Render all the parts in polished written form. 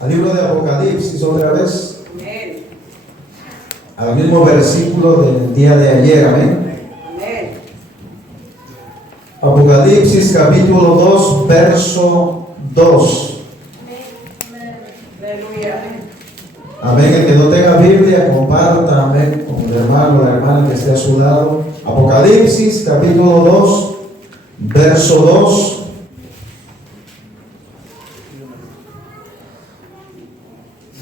Al libro de Apocalipsis otra vez. Amén. Al mismo versículo del día de ayer. Amén. Amén. Apocalipsis capítulo 2, verso 2. Aleluya. Amén. El que no tenga Biblia, comparta, amén, con el hermano o la hermana que esté a su lado. Apocalipsis capítulo 2, verso 2.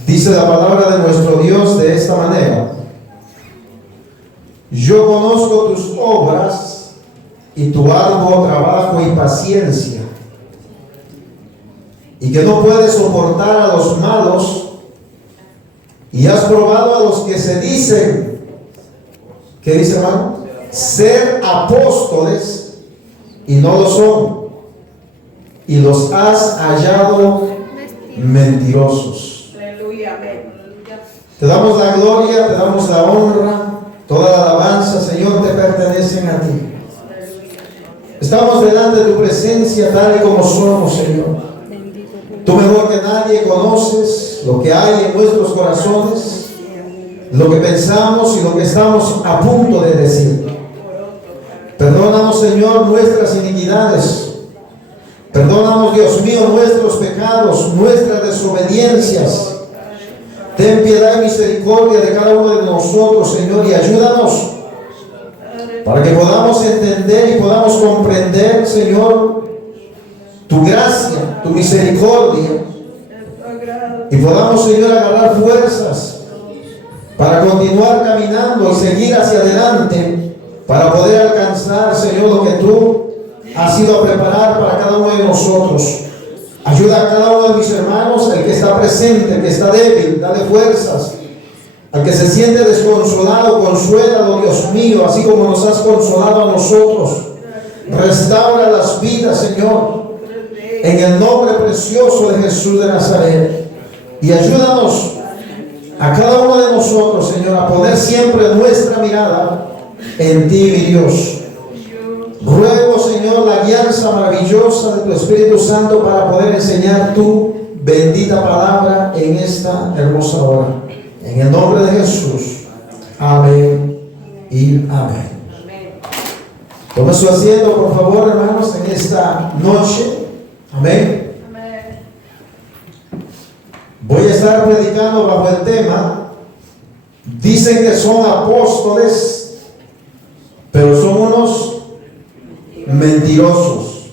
Dice la palabra de nuestro Dios de esta manera: yo conozco tus obras y tu arduo trabajo y paciencia, y que no puedes soportar a los malos, y has probado a los que se dicen, ¿qué dice, hermano? Ser apóstoles y no lo son, y los has hallado mentirosos. Aleluya. Amén. Te damos la gloria, te damos la honra, toda la alabanza, Señor, te pertenecen a ti. Estamos delante de tu presencia tal y como somos, Señor. Tú mejor que nadie conoces lo que hay en nuestros corazones, lo que pensamos y lo que estamos a punto de decir. Perdónanos, Señor, nuestras iniquidades. Perdónanos, Dios mío, nuestros pecados, nuestras desobediencias. Ten piedad y misericordia de cada uno de nosotros, Señor, y ayúdanos para que podamos entender y podamos comprender, Señor, tu gracia, tu misericordia, y podamos, Señor, agarrar fuerzas para continuar caminando y seguir hacia adelante, para poder alcanzar, Señor, lo que tú has ido a preparar para cada uno de nosotros. Ayuda a cada uno de mis hermanos, el que está presente, el que está débil, dale fuerzas. Al que se siente desconsolado, consuélalo, Dios mío, así como nos has consolado a nosotros. Restaura las vidas, Señor, en el nombre precioso de Jesús de Nazaret. Y ayúdanos a cada uno de nosotros, Señor, a poner siempre nuestra mirada en ti, mi Dios. Ruego, Señor, la guianza maravillosa de tu Espíritu Santo para poder enseñar tu bendita palabra en esta hermosa hora. En el nombre de Jesús. Amén y amén. Tome su asiento, por favor, hermanos, en esta noche. Amén. Voy a estar predicando bajo el tema: dicen que son apóstoles, pero son unos mentirosos.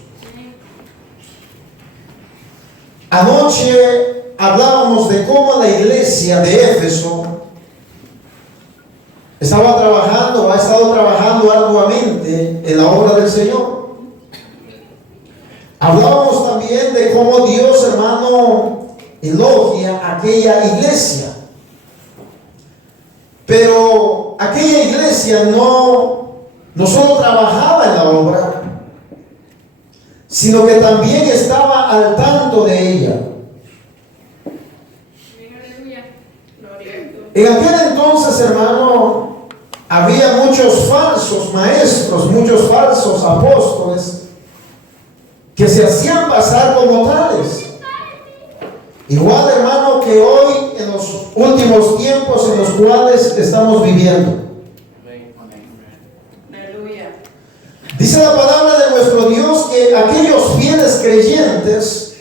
Anoche hablábamos de cómo la iglesia de Éfeso ha estado trabajando arduamente en la obra del Señor. Hablábamos también de cómo Dios, hermano, elogia aquella iglesia. Pero aquella iglesia no solo trabajaba en la obra, sino que también estaba al tanto de ella. En aquel entonces, hermano, había muchos falsos maestros, muchos falsos apóstoles que se hacían pasar como tales. Igual, hermano, que hoy en los últimos tiempos en los cuales estamos viviendo. Dice la palabra de nuestro Dios que aquellos fieles creyentes,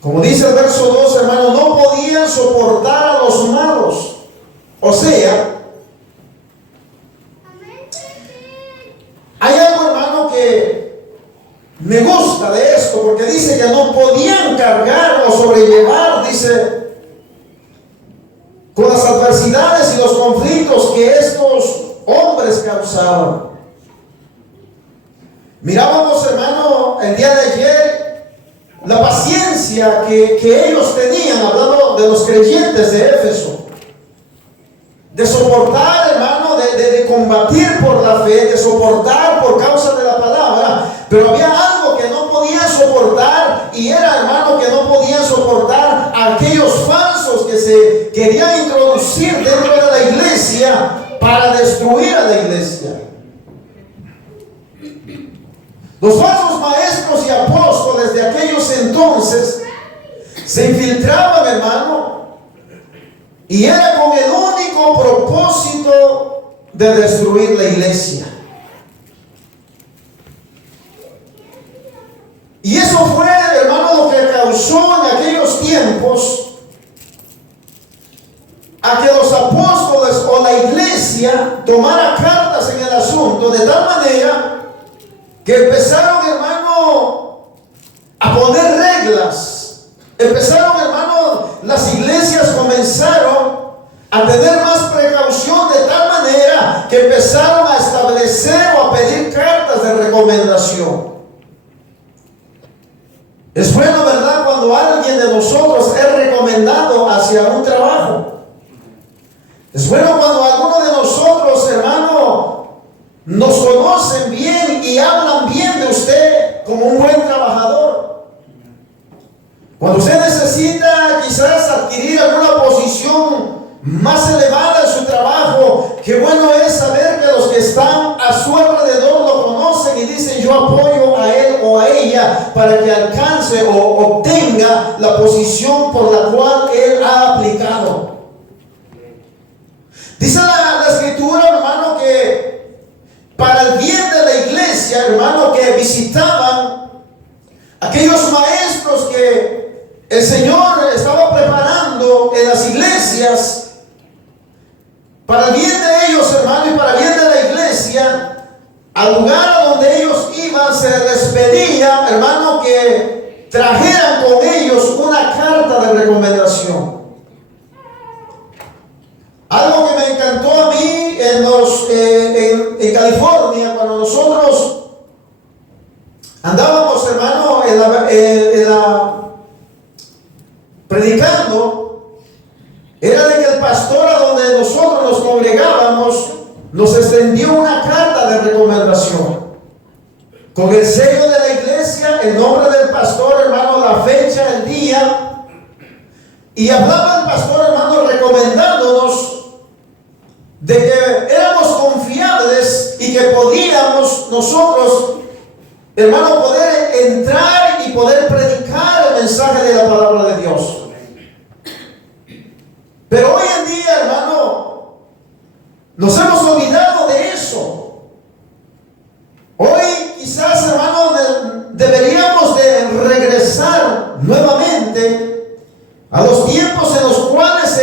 como dice el verso 2, hermano, no podían soportar a los malos. O sea, hay algo, hermano, que me gusta de esto, porque dice que no podían cargar o sobrellevar, dice, con las adversidades y los conflictos que estos hombres causaban. Mirábamos, hermano, el día de ayer la paciencia que ellos tenían, hablando de los creyentes de Éfeso, de soportar, hermano, de combatir por la fe, de soportar por causa de la palabra. Pero había algo que no podían soportar, y era, hermano, que no podían soportar a aquellos falsos que se querían introducir dentro de la iglesia para destruir a la iglesia. Los falsos maestros y apóstoles de aquellos entonces se infiltraban, hermano, y era con el único propósito de destruir la iglesia. Y eso fue, hermano, lo que causó en aquellos tiempos a que los apóstoles o la iglesia tomara cartas en el asunto, de tal manera que empezaron, hermano, a poner reglas. Empezaron, hermano, las iglesias comenzaron a tener más precaución, de tal manera que empezaron a establecer o a pedir cartas de recomendación. Es bueno, ¿verdad?, cuando alguien de nosotros es recomendado hacia un trabajo. Es bueno cuando algunos de nosotros, hermano, nos conocen bien y hablan bien de usted como un buen trabajador. Cuando usted necesita quizás adquirir alguna posición más elevada en su trabajo, qué bueno es saber que los que están a su alrededor lo conocen y dicen: yo apoyo a él o a ella para que alcance o obtenga la posición por la cual él ha aplicado. Dice la escritura, hermano, que para el bien de la iglesia, hermano, que visitaban aquellos maestros que el Señor estaba preparando en las iglesias, para el bien de ellos, hermano, y para el bien de la iglesia, al lugar a donde ellos iban se les pedía, hermano, que trajeran con ellos una carta de recomendación. Algo que me encantó a mí en California, cuando nosotros andábamos, hermano, predicando, era de que el pastor a donde nosotros nos congregábamos nos extendió una carta de recomendación con el sello de la iglesia, el nombre del pastor, hermano, la fecha, el día, y hablaba el pastor, hermano, recomendándonos de que éramos confiables y que podíamos nosotros, hermano, poder entrar y poder predicar el mensaje de la palabra de Dios. Pero hoy en día, hermano, nos hemos olvidado de eso. Hoy quizás, hermano, deberíamos de regresar nuevamente a los tiempos en los cuales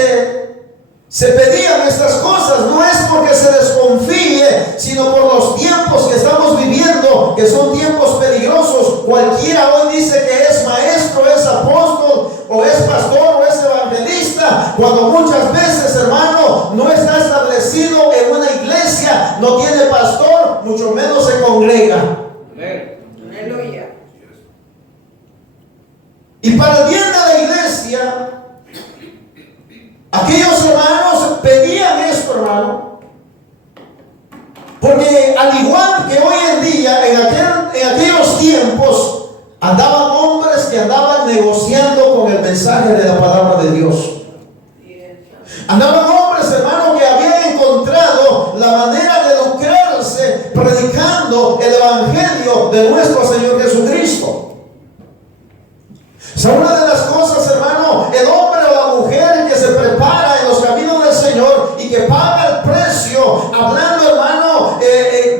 se pedían estas cosas. No es porque se desconfíe, sino por los tiempos que estamos viviendo, que son tiempos peligrosos. Cualquiera hoy dice que es maestro, es apóstol, o es pastor, o es evangelista, cuando muchas veces, hermano, no está establecido en una iglesia, no tiene pastor, mucho menos se congrega. Aleluya. Y para el bien de la iglesia, aquellos hermanos pedían esto, hermano, porque al igual que hoy en día, en aquellos tiempos, andaban hombres que andaban negociando con el mensaje de la palabra de Dios. Andaban hombres, hermano, que habían encontrado la manera de lucrarse predicando el evangelio de nuestro Señor Jesucristo. Son una de las cosas, hermano, el hombre o la mujer que se prepara en los caminos del Señor y que paga el precio, hablando, hermano,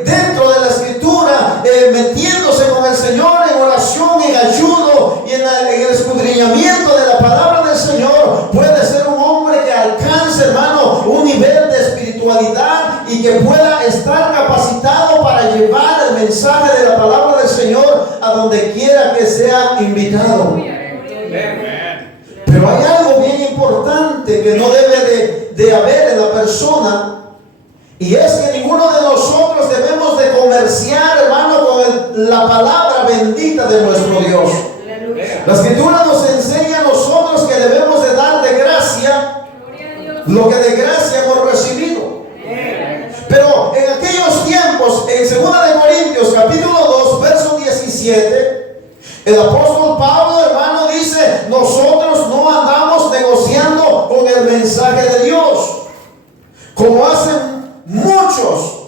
dentro de la escritura, metiéndose con el Señor en oración, en ayuno y en el escudriñamiento de la palabra del Señor, puede ser un hombre que alcance, hermano, un nivel de espiritualidad y que pueda estar capacitado para llevar el mensaje de la palabra del Señor a donde quiera que sea invitado. Pero hay algo bien importante que no debe de haber en la persona, y es que ninguno de nosotros debemos de comerciar, hermano, con la palabra bendita de nuestro Dios. La escritura nos enseña a nosotros que debemos de dar de gracia lo que de gracia hemos recibido. Pero en aquellos tiempos, en 2 de Corintios capítulo 2 verso 17, el apóstol Pablo, hermano, dice: nosotros no andamos negociando con el mensaje de Dios, como hacen muchos.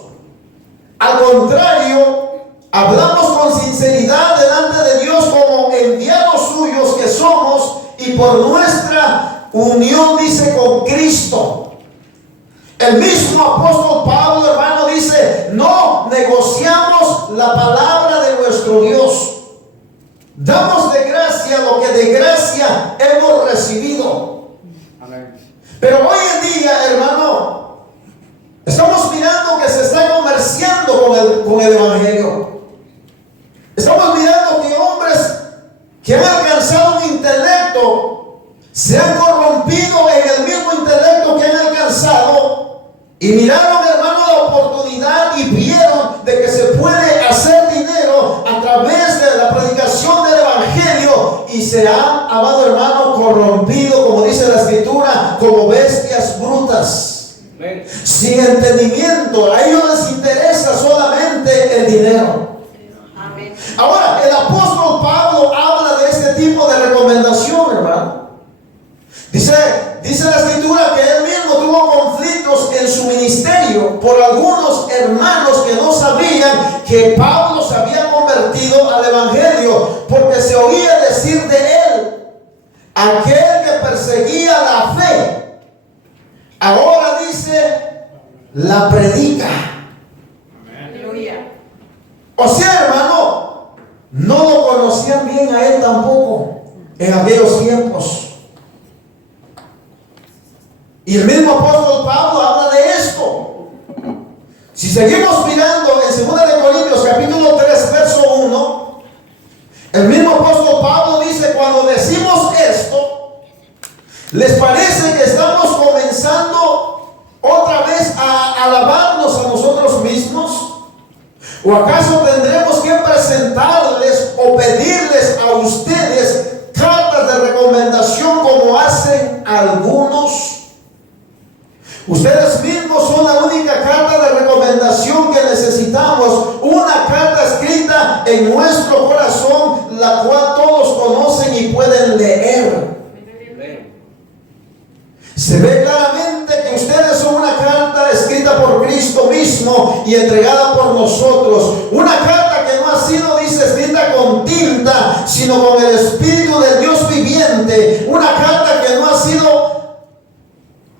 Al contrario, hablamos con sinceridad delante de Dios como enviados suyos que somos, y y por nuestra unión, dice, con Cristo. El mismo apóstol Pablo, hermano, dice, no negociamos la palabra de nuestro Dios. Damos de gracia lo que de gracia hemos recibido. Amén. Pero hoy en día, hermano, estamos mirando que se está comerciando con el Evangelio. Estamos mirando que hombres que han alcanzado un intelecto se han corrompido en el mismo intelecto que han alcanzado y miraron, hermano, la oportunidad y vieron de que se puede hacer dinero a través de la predicación del Evangelio y se han, amado hermano, corrompido, como dice la Escritura, como bestias brutas. Amén. Sin entendimiento. A ellos les interesa solamente el dinero. Amén. Ahora, el apóstol Pablo habla de este tipo de recomendación, hermano. Dice la Escritura que él mismo tuvo conflictos en su ministerio por algunos hermanos que no sabían que Pablo se había convertido al Evangelio, porque se oía decir de él, aquel que perseguía la fe, ahora dice, la predica. Amén. O sea, hermano, no lo conocían bien a él tampoco en aquellos tiempos. Y el mismo apóstol Pablo habla de esto. Si seguimos mirando en 2 de Corintios capítulo 3 verso 1, el mismo apóstol Pablo dice, cuando decimos esto, ¿les parece que estamos comenzando otra vez a alabarnos a nosotros mismos? ¿O acaso tendremos que presentarles o pedirles a ustedes cartas de recomendación como hacen algunos? Ustedes mismos son la única carta de recomendación que necesitamos, una carta escrita en nuestro corazón, la cual todos conocen y pueden leer. Se ve claramente que ustedes son una carta escrita por Cristo mismo y entregada por nosotros. Una carta que no ha sido, dice, escrita con tinta, sino con el Espíritu del Dios viviente. Una carta que no ha sido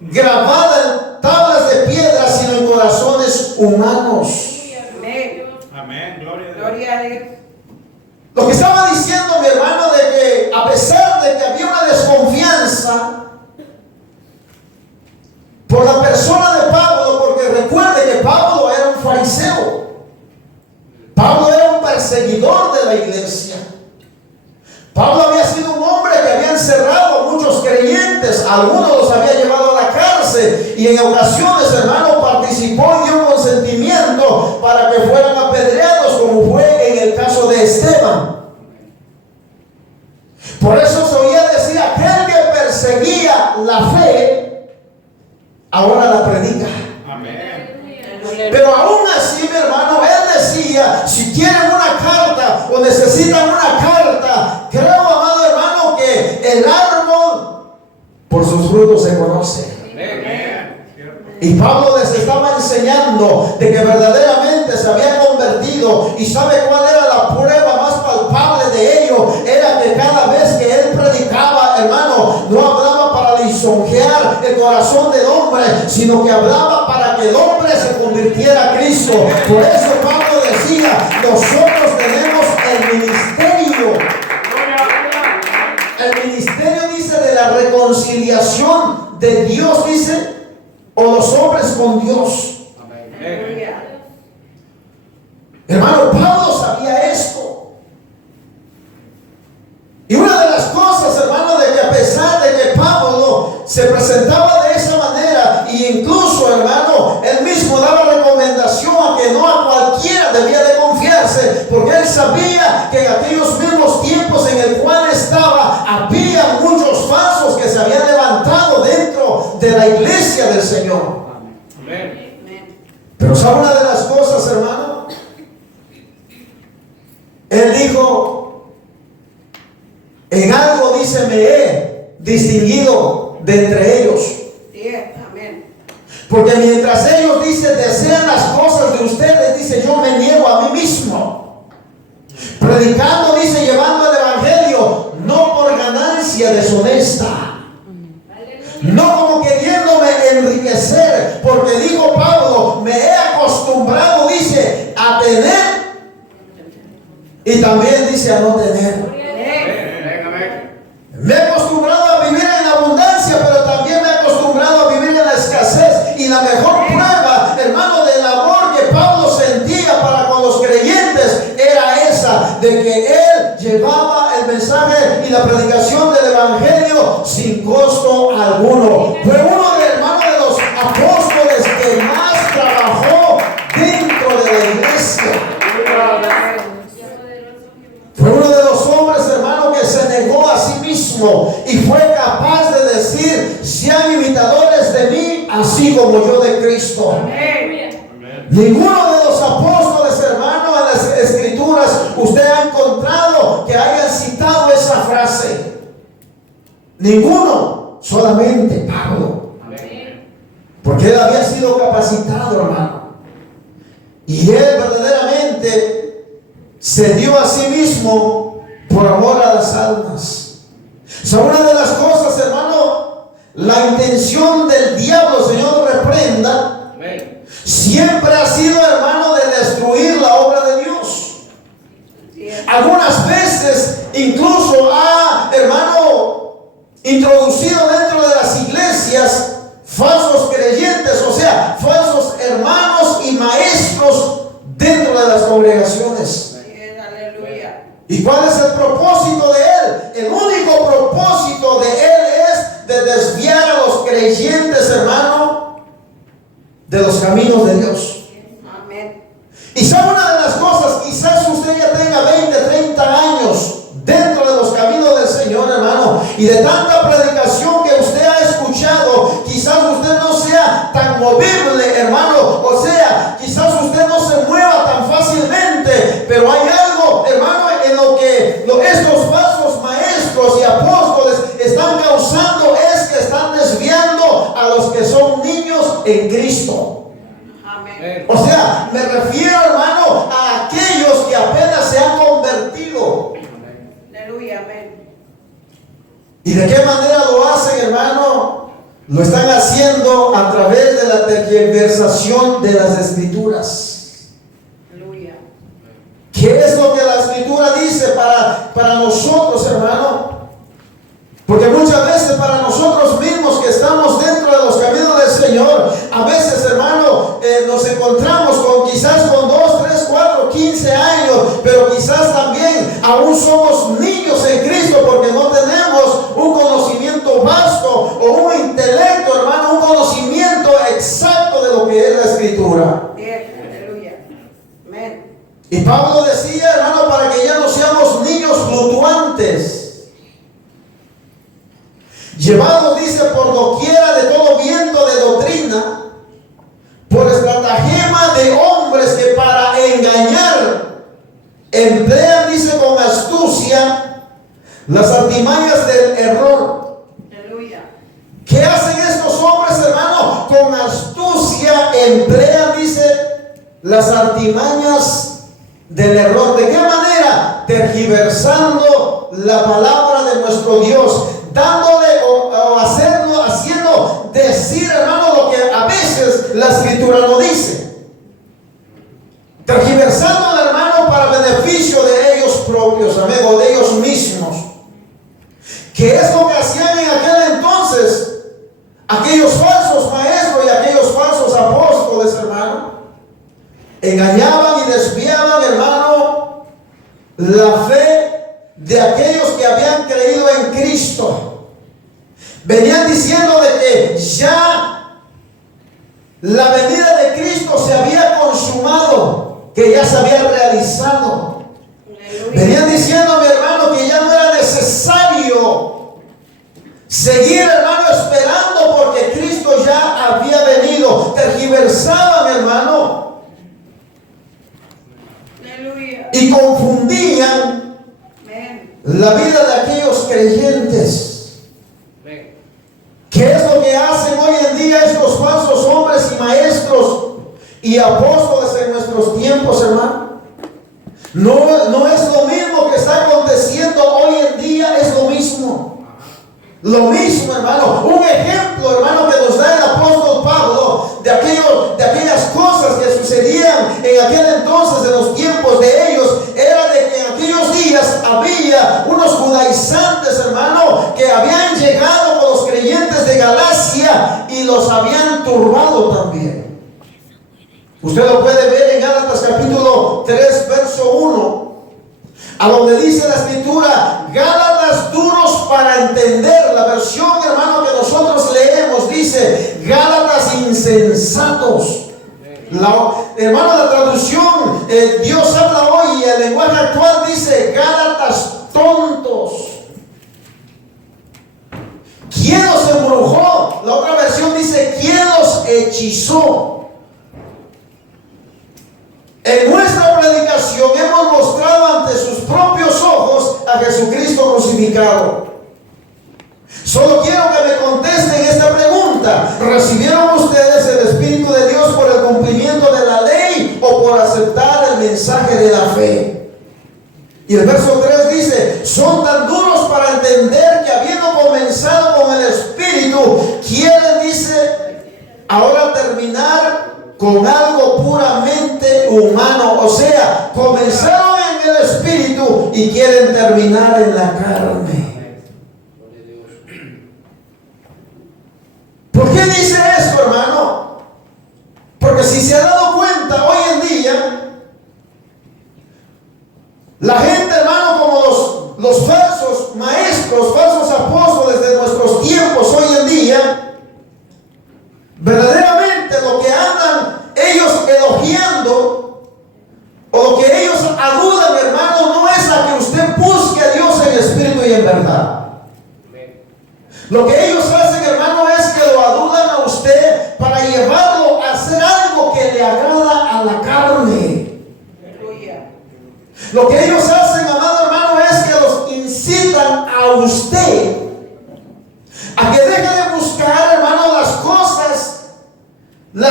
grabada en tablas de piedra, sino en corazones humanos. Amén. Amén. Gloria a Dios. Lo que estaba diciendo mi hermano, de que a pesar de que había una desconfianza por la persona de Pablo, porque recuerde que Pablo era un fariseo, Pablo era un perseguidor de la iglesia. Pablo había sido un hombre que había encerrado a muchos creyentes, algunos los había llevado a la cárcel y en ocasiones, hermano, participó y dio consentimiento para que fueran apedreados, como fue en el caso de Esteban. Por eso se oía decir, aquel que perseguía la fe, ahora la predica. Amén. Pero aún así, mi hermano, él decía, si quieren una carta o necesitan una carta, creo, amado hermano, que el árbol por sus frutos se conoce. Y Pablo les estaba enseñando de que verdaderamente se había convertido. ¿Y sabe cuál era la prueba más palpable de ello? Era que cada vez que él predicaba, hermano, no hablaba para lisonjear el corazón del hombre, sino que hablaba para que el hombre se convirtiera a Cristo. Por eso Pablo decía, nosotros tenemos el ministerio. El ministerio, dice, de la reconciliación de Dios, dice, o los hombres con Dios. Amén. Hermano, Pablo sabía esto. Y una de las cosas, hermano, de que a pesar de que Pablo se presentaba de esa manera, y incluso, hermano, él mismo daba recomendación a que no a cualquiera debía de confiarse, porque él sabía que en aquellos mismos tiempos en el cual estaba, había muchos falsos que se habían levantado dentro de la iglesia del Señor. Amén. Pero ¿sabe una de las cosas, hermano? Él dijo, en algo, dice, me he distinguido de entre ellos. Porque mientras ellos, dice, desean las cosas de ustedes, dice, yo me niego a mí mismo. Predicando, dice, llevando el evangelio, no por ganancia ganancia deshonesta. No como queriéndome enriquecer, porque dijo Pablo, me he acostumbrado, dice, a tener y también dice a no tener. Me he acostumbrado a vivir en la abundancia, pero también me he acostumbrado a vivir en la escasez. Y la mejor prueba, hermano, del amor que Pablo sentía para con los creyentes era esa, de que él llevaba el mensaje y la predicación del evangelio sin costo alguno. Fue uno de los apóstoles que más trabajó dentro de la iglesia. Fue uno de los hombres, hermano, que se negó a sí mismo y fue capaz de decir, sean imitadores de mí, así como yo de Cristo. Amén. Ninguno de los apóstoles, hermano, en las escrituras, usted ha encontrado que hayan citado esa frase. Ninguno, solamente Pablo. Amén. Porque él había sido capacitado, hermano. Y él verdaderamente se dio a sí mismo por amor a las almas. O sea, una de las cosas, hermano, la intención del diablo, Señor reprenda, amén, siempre ha sido, hermano, de destruir la obra de Dios. Algunas veces incluso ha, hermano, introducido dentro de las iglesias falsos creyentes, o sea, falsos hermanos y maestros dentro de las congregaciones. ¿Y cuál es el propósito de él? El único propósito de él es de desviar a los creyentes, hermano, de los caminos de Dios. Amén. Y sabe una de las cosas, quizás usted ya tenga 20, 30 años dentro de los caminos del Señor, hermano, y de tanta predicación que usted ha escuchado, quizás usted no sea tan movible, hermano, o sea, quizás usted no se mueva tan fácilmente, pero hay algo, hermano, en lo que estos falsos maestros y apóstoles están causando, es que están desviando a los que son niños en Cristo. Amén. O sea, me refiero, hermano, a aquellos que apenas se han convertido. Aleluya, amén. ¿Y de qué manera lo hacen, hermano? Lo están haciendo a través de la tergiversación de las escrituras. ¿Qué es lo que la escritura dice para nosotros, hermano? Porque muchas veces para nosotros mismos que estamos dentro de los caminos del Señor, a veces, hermano, nos encontramos quizás con 2, 3, 4, 15 años, pero quizás también aún somos niños en Cristo porque no tenemos un conocimiento vasto o un intelecto, hermano, un conocimiento exacto de lo que es la escritura. Y Pablo decía, hermano, para que ya no seamos niños fluctuantes, llevados, dice, por doquiera de todo viento de doctrina, por estratagema de hombres que para engañar emplean, dice, con astucia las artimañas del error. Aleluya. ¿Qué hacen estos hombres, hermano? Con astucia emplean, dice, las artimañas del error. ¿De qué manera? Tergiversando la palabra de nuestro Dios, dándole o haciendo decir, hermano, lo que a veces la escritura no dice. Tergiversando, hermano, para beneficio de ellos propios, amigos, de ellos mismos. ¿Qué es lo que hacían en aquel entonces aquellos falsos maestros y aquellos falsos apóstoles, hermano? Engañaban y desviaban, hermano, la fe de aquellos que habían creído en Cristo. Venían diciendo de que ya la venida de Cristo se había consumado, que ya se había realizado. Venían diciendo, mi hermano, que ya no era necesario seguir, hermano, esperando porque Cristo ya había venido. Tergiversaban, hermano, y confundían la vida de aquellos creyentes. ¿Qué es lo que hacen hoy en día estos falsos hombres y maestros y apóstoles en nuestros tiempos, hermano? No es lo mismo que está aconteciendo hoy en día, es lo mismo. Lo mismo, hermano, un ejemplo, hermano, que nos da el apóstol Pablo de aquellas cosas que sucedían en aquel entonces, en los tiempos de ellos, era de que en aquellos días había unos judaizantes, hermano, que habían llegado con los creyentes de Galacia y los habían turbado también. Usted lo puede ver en Gálatas capítulo 3, verso 1. A donde dice la escritura, Gálatas duros para entender. La versión, hermano, que nosotros leemos dice, Gálatas insensatos. Hermano, la traducción, Dios habla hoy, y el lenguaje actual dice, Gálatas tontos. ¿Quién los embrujó? La otra versión dice, ¿quién los hechizó? En nuestra predicación hemos mostrado ante sus propios ojos a Jesucristo crucificado. Solo quiero que me contesten esta pregunta. ¿Recibieron ustedes el Espíritu de Dios por el cumplimiento de la ley o por aceptar el mensaje de la fe? Y el verso 3 dice, son tan duros para entender que habiendo comenzado con el Espíritu, quieren, dice, ahora terminar con algo puramente humano. O sea, comenzaron en el Espíritu y quieren terminar en la carne. ¿Por qué dice esto, hermano? Porque si se ha dado cuenta hoy en día, la gente, hermano, como los falsos maestros, falsos apóstoles de nuestros tiempos hoy en día, verdaderamente lo que andan ellos elogiando, o lo que ellos adulan, hermano, no es a que usted busque a Dios en espíritu y en verdad. Lo que ellos hacen, hermano, es que lo adulan a usted para llevarlo a hacer algo que le agrada a la carne. Lo que ellos hacen, amado hermano, es que los incitan a usted a que deje de buscar, hermano, las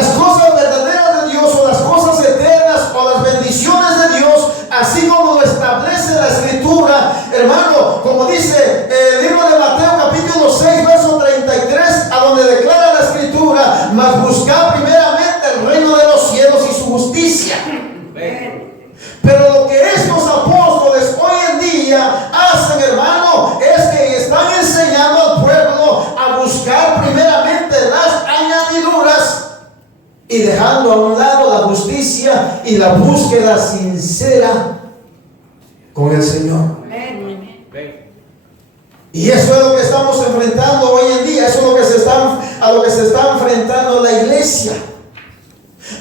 cosas verdaderas de Dios, o las cosas eternas, o las bendiciones de Dios, así como lo establece la Escritura, hermano, como dice el libro de Mateo capítulo 6, verso 33, a donde declara la Escritura, mas buscad primeramente el reino de los cielos y su justicia. Pero lo que estos apóstoles hoy en día hacen, hermano, es que están enseñando al pueblo a buscar primeramente las añadiduras y dejando a un lado la justicia y la búsqueda sincera con el Señor. Y eso es lo que estamos enfrentando hoy en día. Eso es lo que a lo que se está enfrentando la iglesia.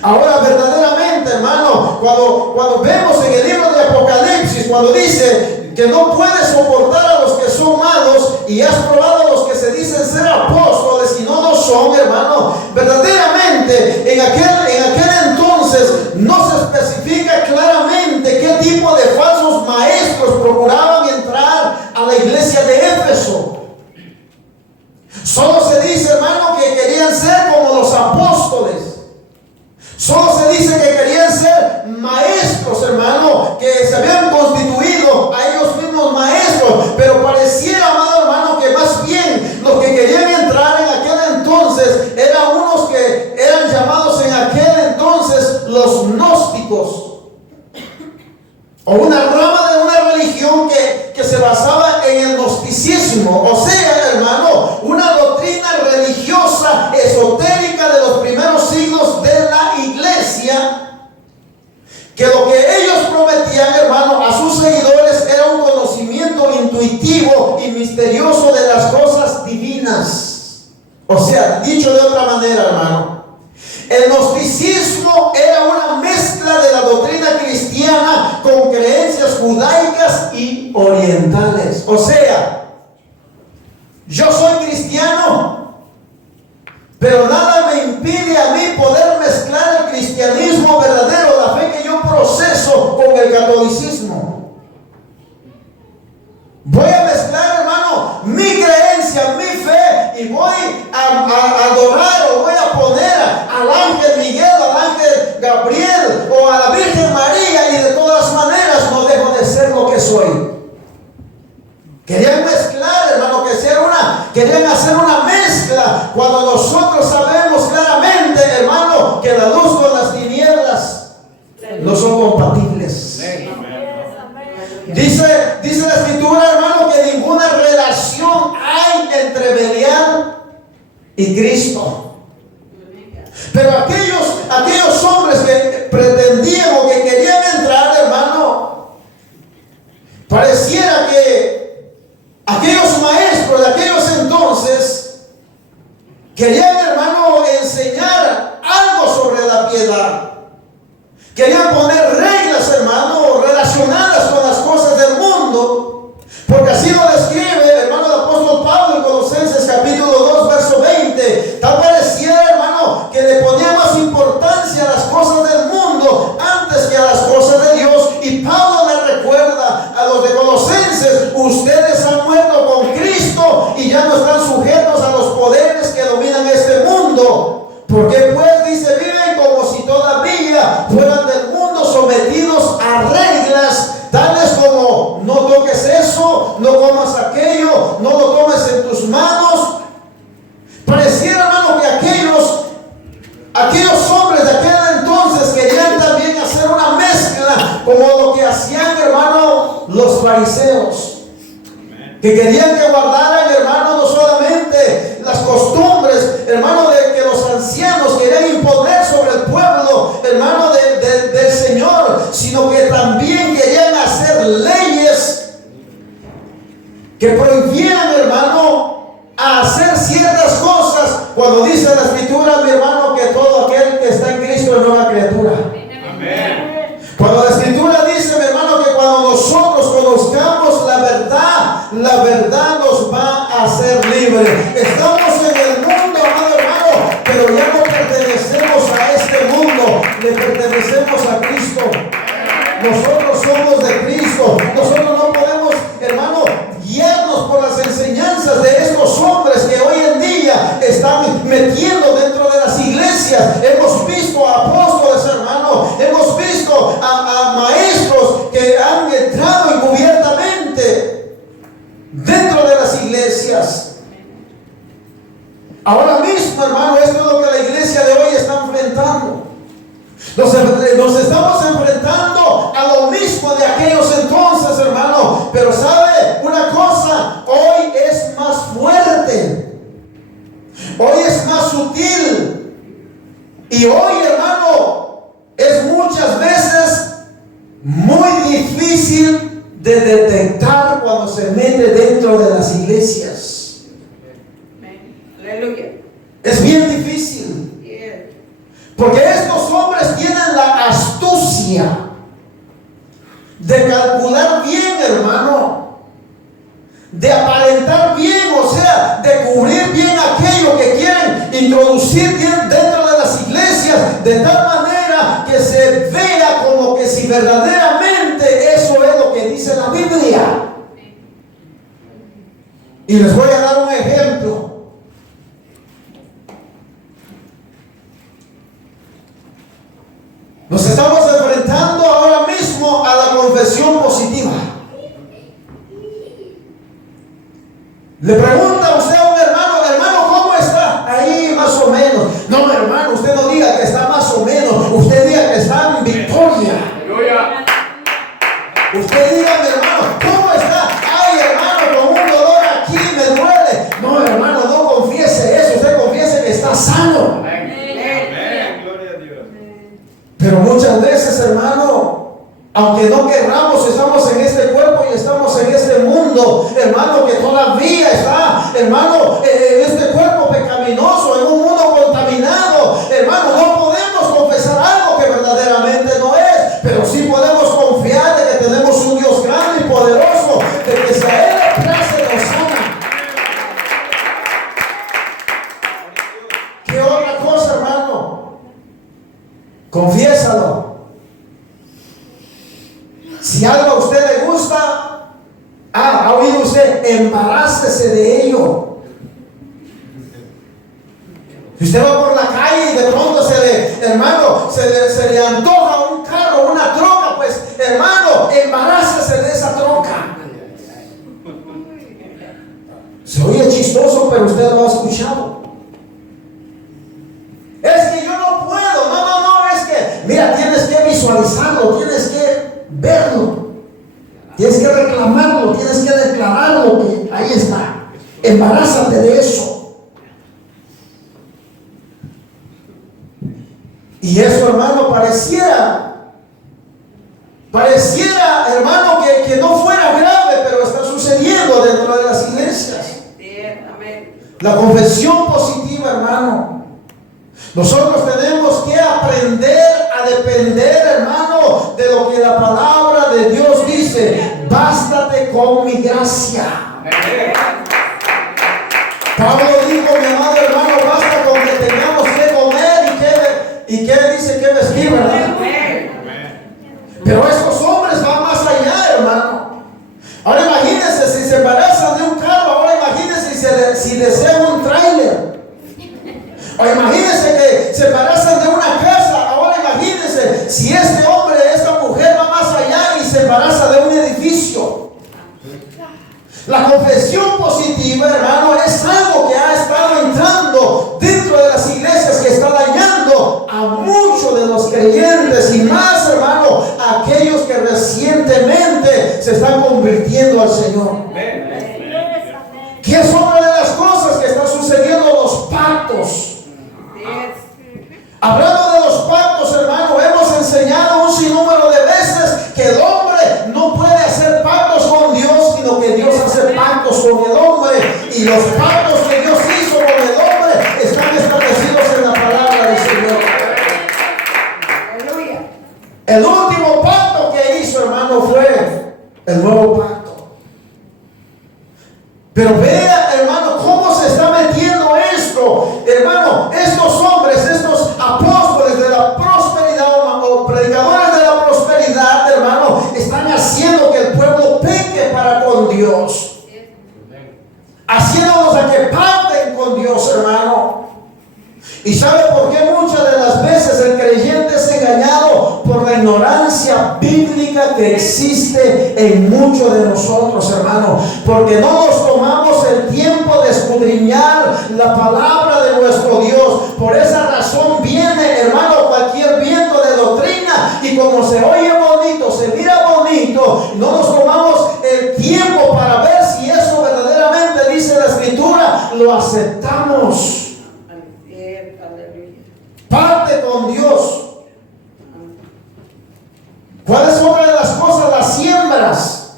Ahora, verdaderamente, hermano, cuando vemos en el libro de Apocalipsis, cuando dice que no puedes soportar a los que son malos y has probado a los que se dicen ser apóstoles y no lo son, hermano, verdaderamente en aquel entonces no se especifica claramente qué tipo de falsos maestros procuraban entrar a la iglesia de Éfeso. Solo se dice, hermano, que querían ser como los apóstoles. Solo se dice que querían ser maestros, hermano, que se habían constituido a ellos mismos maestros, pero pareciera, amado hermano, que más bien los que querían entrar en aquel entonces eran unos que eran llamados en aquel entonces los gnósticos, o una rama de una religión que se basaba en el gnosticismo, o sea, hermano, una doctrina religiosa esotérica de los primeros siglos de la iglesia, que lo que ellos prometían, hermano, a sus seguidores era un conocimiento intuitivo y misterioso de las cosas divinas. O sea, dicho de otra manera, hermano, el gnosticismo era una mezcla de la doctrina cristiana con creencias judaicas y orientales. O sea, yo soy cristiano, pero nada me impide a mí poder mezclar el cristianismo verdadero, la fe que yo proceso, con el catolicismo. Voy a mezclar, hermano, mi creencia, mi fe, y voy a adorar, o voy a poner al ángel Miguel, al ángel Gabriel, o a la Virgen María, y de todas maneras no dejo de ser lo que soy. Querían mezclar, hermano, que sea querían hacer una mezcla, cuando nosotros sabemos claramente, hermano, que la luz con las tinieblas no son compatibles. Dice la escritura, hermano, que ninguna relación hay entre Belial y Cristo. Pero aquellos hombres que pretendían o que querían entrar, hermano, pareciera que aquellos maestros de aquellos entonces querían, hermano, enseñar algo sobre la piedad. Querían poner reglas, hermano, relacionadas con las cosas del mundo, porque así lo describe, hermano, el apóstol Pablo en Colosenses capítulo 2, verso 20. Tal pareciera, hermano, que le ponía más importancia a las cosas del mundo antes que a las cosas de Dios. Y Pablo le recuerda a los de Colosenses: ustedes han muerto con Cristo y ya no están sujetos a los poderes que dominan este mundo. Porque pues, dice, viven como si todavía fueran del mundo, sometidos a reglas tales como: no toques eso, no comas aquello, no lo tomes en tus manos. Pareciera, hermano, que aquellos hombres de aquel entonces querían también hacer una mezcla, como lo que hacían, hermano, los fariseos, que querían que guardaran, hermano, no solamente las costumbres, hermano, de que los ancianos querían imponer sobre el pueblo, hermano, del Señor, sino que también querían hacer leyes que prohibieran, hermano, a hacer ciertas cosas, cuando dice la escritura, mi hermano, que todo aquel que está en Cristo es nueva criatura. Amén. Cuando la escritura dice, mi hermano, que cuando nosotros conozcamos la verdad nos va a hacer libres. Estamos en el mundo, amado hermano, pero ya no pertenecemos a este mundo, le pertenecemos a Cristo. Nosotros somos de Cristo. Nosotros no podemos, hermano, guiarnos por las enseñanzas de estos hombres que hoy en día están metiendo dentro de las iglesias. Hemos visto a apóstoles, hermano, hemos visto a maestros que han entrado encubiertamente dentro de las iglesias. Ahora mismo, hermano, esto es lo que la iglesia de hoy está enfrentando. Nos estamos enfrentando a lo mismo de aquellos entonces, hermano. Pero sabe una cosa, hoy es más fuerte, hoy es más sutil, y hoy, hermano, es muchas veces muy difícil de detectar cuando se mete dentro de las iglesias. Aleluya. Es bien difícil. Porque estos hombres tienen la astucia de calcular bien, hermano, de aparentar bien, o sea, de cubrir bien aquello que quieren introducir bien dentro de las iglesias, de tal manera que se vea como que si verdaderamente eso es lo que dice la Biblia. Y les voy a dar un ejemplo. Nos estamos enfrentando ahora mismo a la confesión positiva. Le pregunta usted a un hermano, ¿cómo está? Ahí más o menos. No, hermano, usted no diga que está más o menos, usted diga que está en victoria. Usted diga, mi hermano, ¿cómo está? Ay, hermano, con un dolor aquí me duele. No, hermano, no confiese eso, usted confiese que está sano. Pero muchas veces, hermano, aunque no querramos, estamos en este cuerpo y estamos en este mundo, hermano, que todavía está, hermano, en este cuerpo pecaminoso, en un mundo contaminado. Hermano, no podemos confesar algo que verdaderamente no es, pero sí podemos confiar de que tenemos un Dios grande y poderoso, de que si a Él le place nos sana. ¿Qué otra cosa, hermano? Confiésalo. Si algo a usted le gusta, ha oído usted, embarácese de ello. Si usted va por la calle y de pronto hermano, se le antoja un carro, una troca, pues, hermano, embarácese de esa troca. Se oye chistoso, pero usted lo ha escuchado. Es que yo no puedo. No, es que, mira, tienes que visualizarlo, tienes que verlo, tienes que reclamarlo, tienes que declararlo, que ahí está. Embarázate de eso. Y eso, hermano, pareciera, hermano, que no fuera grave, pero está sucediendo dentro de las iglesias. La confesión positiva, hermano. Nosotros tenemos que aprender a depender, hermano, de lo que la palabra de Dios dice. Bástate con mi gracia. Pablo dijo, mi amado hermano, basta con que tengamos que comer y que dice que vestir, ¿verdad? Pero estos hombres van más allá, hermano. Ahora imagínense si se embarazan de un carro, ahora imagínense si desean un tráiler. Ahora imagínense que se embarazan de una casa, ahora imagínense si este hombre, esta mujer va más allá y se embaraza de un edificio. La confesión positiva, hermano, es algo que ha estado entrando dentro de las iglesias, que está dañando a muchos de los creyentes y más, hermano, a aquellos que recientemente se están convirtiendo al Señor. ¿Qué es una de las cosas que está sucediendo? Los pactos. Hablando de los pactos, hermano, hemos enseñado un sinnúmero de veces que el hombre no puede hacer pactos con Dios, sino que Dios hace pactos con el hombre. Y los pactos que Dios hizo con el hombre están establecidos en la palabra del Señor. El último pacto que hizo, hermano, fue el nuevo pacto. Pero vea, hermano, cómo se está metiendo esto. Hermano, estos hombres, estos apóstoles de la prosperidad o predicadores de la prosperidad, hermano, están haciendo que el pueblo peque para con Dios. Haciéndonos a que pacten con Dios, hermano. ¿Y sabe por qué muchas de las veces el creyente es engañado? Por la ignorancia bíblica que existe en muchos de nosotros, hermano. Porque no nos tomamos el tiempo de escudriñar la palabra de nuestro Dios. Por esa razón viene, hermano, cualquier viento de doctrina y como se oye bonito, se mira bonito, no nos tomamos el tiempo para ver si eso verdaderamente dice la Escritura, lo aceptamos. Parte con Dios. ¿Cuál es otra de las cosas? Las siembras.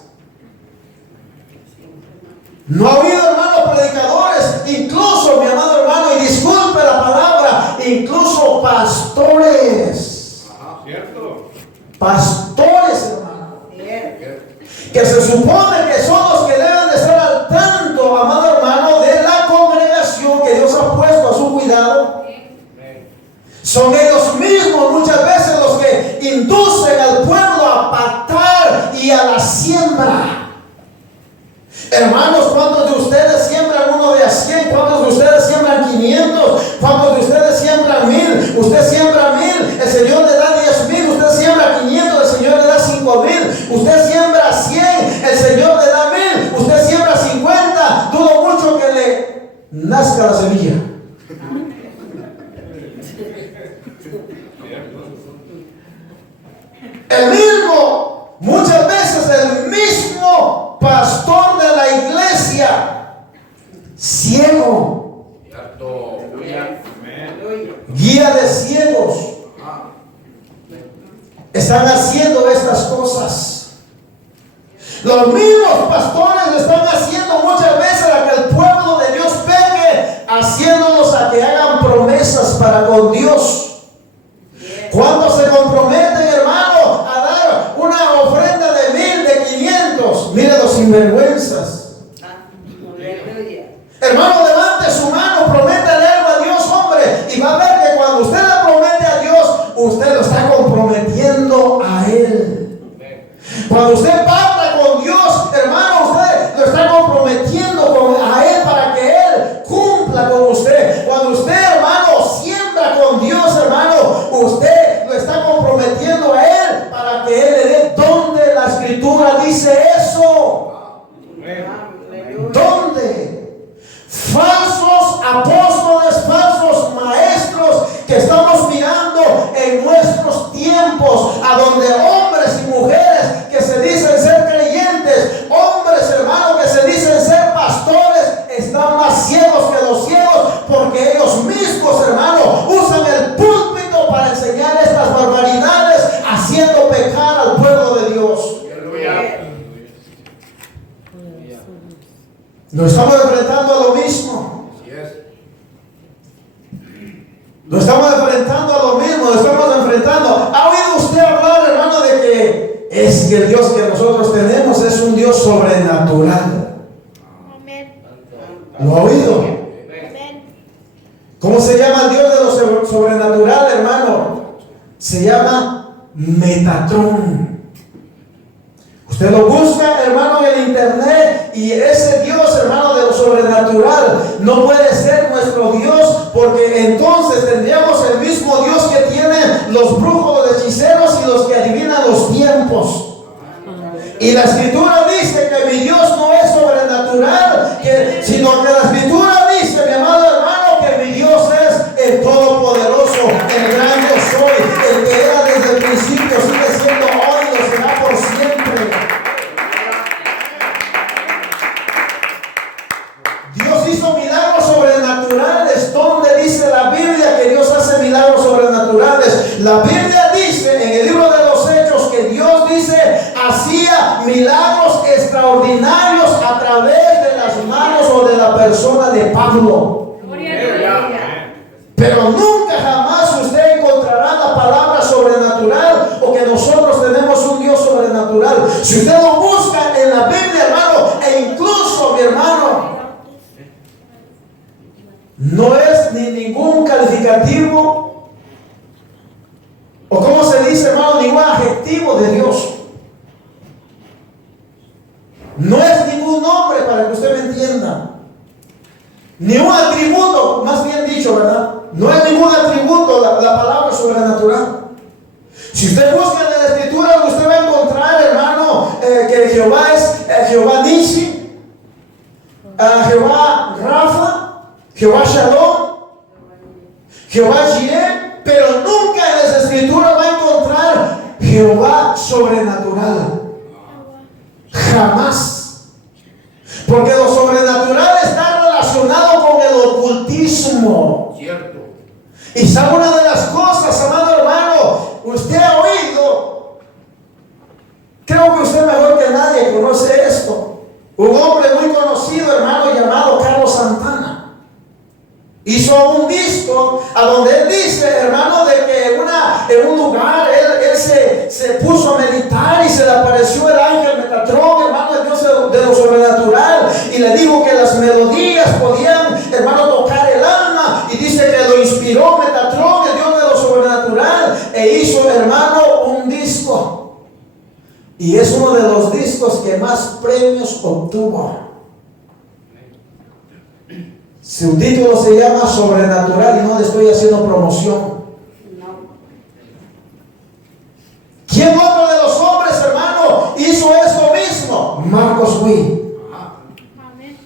No ha habido, hermano, predicadores, incluso, mi amado hermano, y disculpe la palabra, incluso pastores. ¿Cierto? Pastores, hermano, que se supone que son los que deben de estar al tanto, amado hermano, de la congregación que Dios ha puesto a su cuidado. Son ellos mismos muchas veces los que inducen al pueblo a pactar y a la siembra. Hermanos, ¿cuántos de ustedes siembran uno de a 100? ¿Cuántos de ustedes siembran 500? ¿Cuántos de ustedes siembran 1000? Usted siembra 1000, el Señor le da 10,000. Usted siembra 500, el Señor le da 5,000. Usted siembra 100, el Señor le da 1000. Usted siembra 50, dudo mucho que le nazca la semilla. El mismo, muchas veces el mismo pastor de la iglesia, ciego, guía de ciegos, están haciendo estas cosas. Los mismos pastores lo están haciendo muchas veces a que el pueblo de Dios peque, haciéndolos a que hagan promesas para con Dios. ¿Cuántos se comprometen, hermano, a dar una ofrenda de 1000, de 500? Mire los sinvergüenzas. Hermano, levante su mano, prométale algo a Dios, hombre, y va a ver que cuando usted le promete a Dios, usted lo está comprometiendo a Él. Cuando usted pacta con Dios, hermano, usted lo está comprometiendo a Él para que Él cumpla con usted. Cuando usted, hermano, siembra con Dios, hermano, usted lo está comprometiendo a Él para que Él le dé. ¿Dónde la Escritura dice eso? ¿Dónde? apóstoles, falsos maestros que estamos mirando en nuestros tiempos, a donde hombres y mujeres que se dicen ser creyentes, hombres, hermanos, que se dicen ser pastores, están más ciegos que los ciegos, porque ellos mismos, hermanos, usan el púlpito para enseñar estas barbaridades, haciendo pecar al pueblo de Dios. Nos estamos enfrentando a lo mismo. Nos estamos enfrentando a lo mismo, nos estamos enfrentando. ¿Ha oído usted hablar, hermano, de que es que el Dios que nosotros tenemos es un Dios sobrenatural? Amén. ¿Lo ha oído? Amén. ¿Cómo se llama el Dios de lo sobrenatural, hermano? Se llama Metatrón. Usted lo busca, hermano, en el internet, y ese Dios, hermano, de lo sobrenatural no puede ser nuestro Dios, porque entonces tendríamos el mismo Dios que tienen los brujos, los hechiceros y los que adivinan los tiempos. Y la Escritura dice que mi Dios no es sobrenatural, sino que la Escritura dice, mi amado hermano, que mi Dios es el Todopoderoso, el gran yo soy, el que era desde el principio, sigue siendo hoy y lo será por siempre. Dios hizo milagros sobrenaturales. ¿Dónde dice la Biblia que Dios hace milagros sobrenaturales? La Biblia dice en el libro de los Hechos que Dios dice hacía milagros extraordinarios a través de las manos o de la persona de Pablo. Pero nunca jamás usted encontrará la palabra sobrenatural o que nosotros tenemos un Dios sobrenatural. Si usted lo busca en la Biblia, hermano, e incluso, mi hermano, no es ni ningún calificativo o como se dice, hermano, ningún adjetivo de Dios. No es ningún nombre, para que usted me entienda, ni un atributo, más bien dicho, ¿verdad? No es ningún atributo la palabra sobrenatural. Si usted busca en la Escritura, usted va a encontrar, hermano, que Jehová es Jehová Nisi, Jehová Rafa, Jehová Shalom, Jehová Jireh, pero nunca en las Escrituras va a encontrar Jehová sobrenatural. Jamás. Porque lo sobrenatural está relacionado con el ocultismo. Cierto. Y sabe una de las cosas, amado hermano, usted ha oído, creo que usted mejor que nadie conoce esto. Un hombre muy conocido, hermano, llamado Carlos Santana, hizo un disco a donde él dice, hermano, de que en un lugar él se puso a meditar y se le apareció el ángel Metatrón, hermano, el Dios de lo sobrenatural, y le dijo que las melodías podían, hermano, tocar el alma, y dice que lo inspiró Metatrón, el Dios de lo sobrenatural, e hizo, hermano, un disco, y es uno de los discos que más premios obtuvo. Su título se llama Sobrenatural y no le estoy haciendo promoción. ¿Quién otro de los hombres, hermano, hizo esto mismo? Marcos Witt. Amén.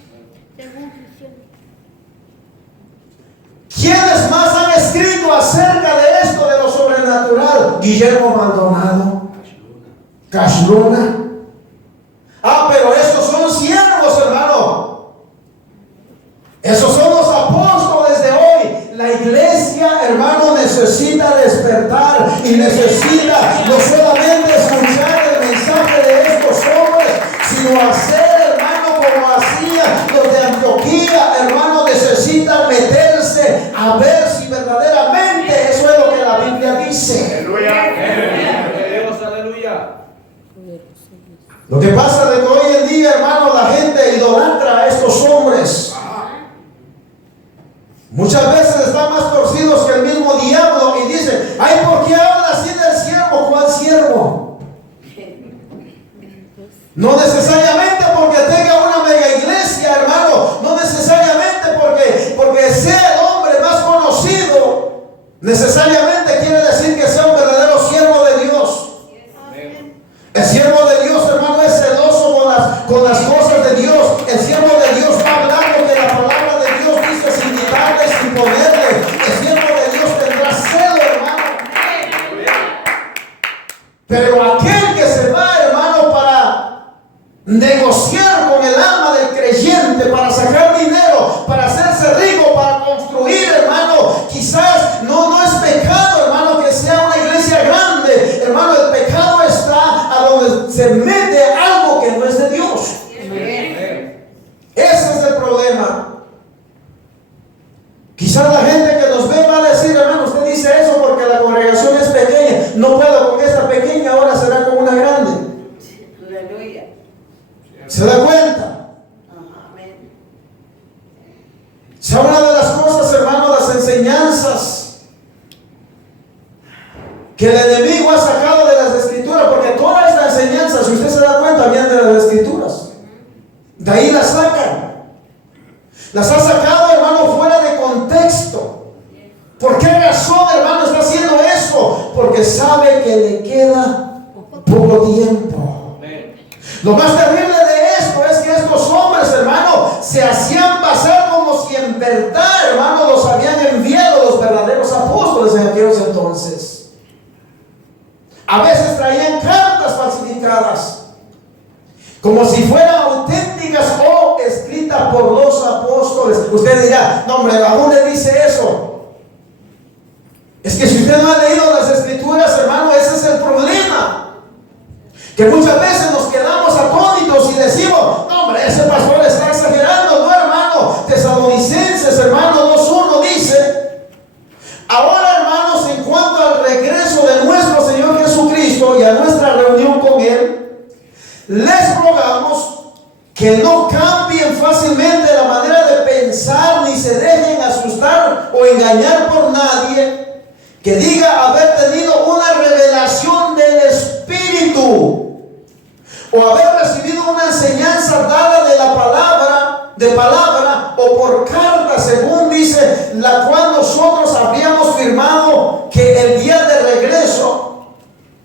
¿Quiénes más han escrito acerca de esto, de lo sobrenatural? Guillermo Maldonado, Cash Luna. Pero estos son siervos, hermano. Esos son los apóstoles de hoy. La iglesia, hermano, necesita despertar y necesita no solamente escuchar el mensaje de estos hombres, sino hacer, hermano, como hacían los de Antioquía. Hermano, necesitan meterse a ver si verdaderamente eso es lo que la Biblia dice. Aleluya. Lo que pasa es que hoy en día, hermano, la gente idolatra a estos hombres. Muchas veces están más torcidos que el mismo diablo y dicen, ay, ¿por qué habla así del siervo? ¿Cuál siervo? No necesariamente porque tenga una mega iglesia, hermano, no necesariamente porque sea el hombre más conocido, necesariamente quiere decir que sea un verdadero siervo de Dios. El siervo de Dios, hermano, es celoso con las cosas de Dios. El siervo de Dios va a hablar lo que la palabra de Dios dice sin quitar se mete algo que no es de Dios. Ese es el problema. Quizás la gente que nos ve va a decir, hermano, usted dice eso porque la congregación es pequeña. No puedo con esta pequeña, ahora será con una grande. Aleluya. ¿Se da cuenta? Amén. ¿Sabe una de las cosas, hermano, las enseñanzas que el enemigo ha sacado de las escrituras? Porque toda esta enseñanza, si usted se da cuenta, viene de las escrituras. De ahí las sacan. Las ha sacado, hermano, fuera de contexto. ¿Por qué razón, hermano, está haciendo eso? Porque sabe que le queda poco tiempo. Lo más terrible de esto es que estos hombres, hermano, se hacían pasar como si en verdad, hermano, los habían enviado los verdaderos apóstoles en aquellos entonces. A veces traían cartas falsificadas, como si fueran auténticas o escritas por los apóstoles. Usted dirá, no hombre, ¿a dónde dice eso? Es que si usted no ha leído las escrituras, hermano, ese es el problema. Que muchas veces nos quedamos atónitos y decimos, no hombre, ese pastor está exagerando. No, hermano. Tesalonicenses, hermano, 2:1 dice, ahora, hermanos, en cuanto al regreso de nuestro Señor Jesucristo y a nuestra reunión con Él, les rogamos que no cambien fácilmente la manera de pensar, ni se dejen asustar o engañar por nadie que diga haber tenido una revelación del Espíritu o haber recibido una enseñanza dada de palabra o por carta, según dice, la cual nosotros habríamos firmado que el día de regreso,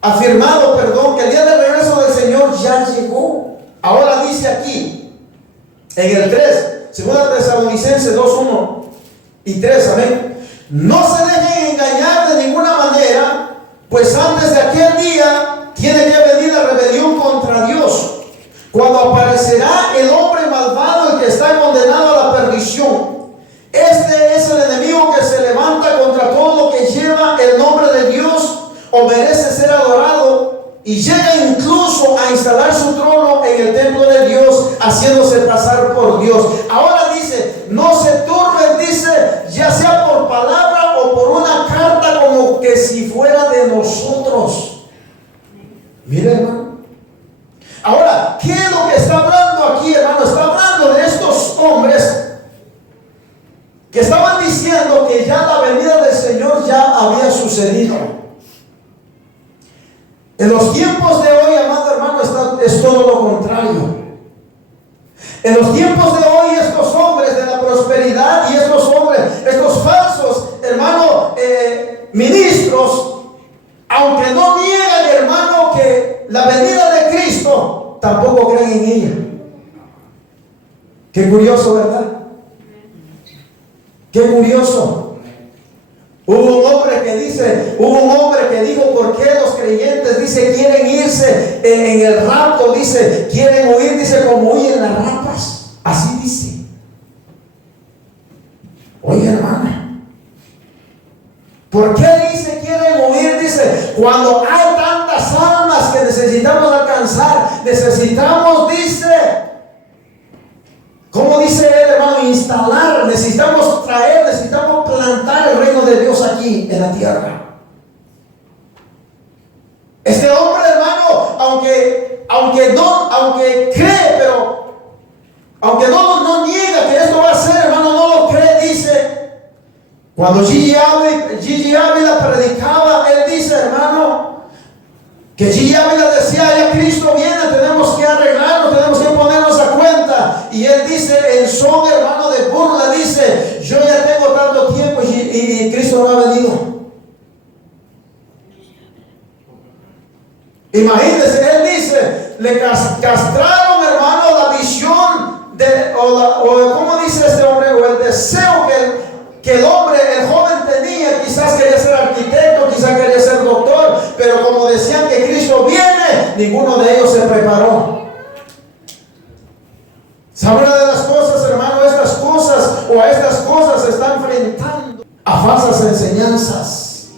que el día de regreso del Señor ya llegó. Ahora dice aquí, en el 3, 2 Tesalonicenses 2:1 y 3, amén. No se dejen engañar de ninguna manera, pues antes de aquel día tiene que venir la rebelión contra Dios, cuando aparecerá el hombre malvado, el que está condenado a la perdición. Este es el enemigo que se levanta contra todo lo que lleva el nombre de Dios o merece ser adorado, y llega incluso a instalar su trono en el templo de Dios, haciéndose pasar por Dios. Ahora dice, no se turben, dice, ya sea por palabra o por una carta, como que si fuera de nosotros. Miren, hermano. Ahora, ¿qué es lo que está hablando aquí, hermano? Está hablando de estos hombres que estaban diciendo que ya la venida del Señor ya había sucedido. En los tiempos de hoy, amado hermano, es todo lo contrario. En los tiempos de hoy, estos hombres de la prosperidad y estos hombres, estos falsos, hermano, ministros, aunque no niegan, hermano, que la venida de Cristo, tampoco creen en ella. Qué curioso, ¿verdad? Qué curioso. Hubo un hombre que dijo, ¿por qué los creyentes, dice, quieren irse en el rapto? Dice, quieren huir, dice, como huyen las ratas. Así dice. Oye, hermana, ¿por qué dice quieren huir? Dice, cuando hay tantas almas que necesitamos alcanzar, necesitamos, dice, ¿cómo dice él, hermano? Instalar, necesitamos traer, necesitamos plantar el reino de Dios aquí en la tierra. Este hombre, hermano, aunque cree, pero aunque no niega que esto va a ser, hermano, no lo cree, dice. Cuando Gigi Ávila predicaba, él dice, hermano, que Gigi Ávila decía, ya Cristo viene, tenemos que arreglarnos, tenemos que ponernos a cuenta. Y él dice, en son, hermano, de burla, dice, yo ya tengo tanto tiempo y Cristo no ha venido. Imagínense, él dice, le castraron, hermano, la visión ¿cómo dice este hombre? O el deseo que el joven tenía. Quizás quería ser arquitecto, quizás quería ser doctor, pero como decían que Cristo viene, ninguno de ellos se preparó. ¿Sabe una de las cosas, hermano? A estas cosas se están enfrentando a falsas enseñanzas.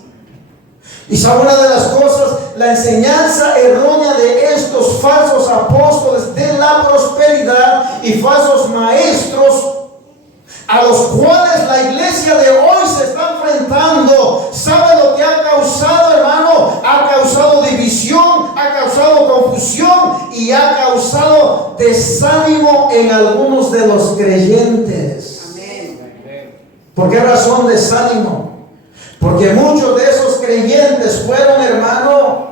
Y sabe una de las cosas, la enseñanza errónea de estos falsos apóstoles de la prosperidad y falsos maestros a los cuales la iglesia de hoy se está enfrentando. ¿Sabe lo que ha causado, hermano? Ha causado división, ha causado confusión y ha causado desánimo en algunos de los creyentes. Amén. ¿Por qué razón desánimo? Porque muchos de esos creyentes fueron, hermano,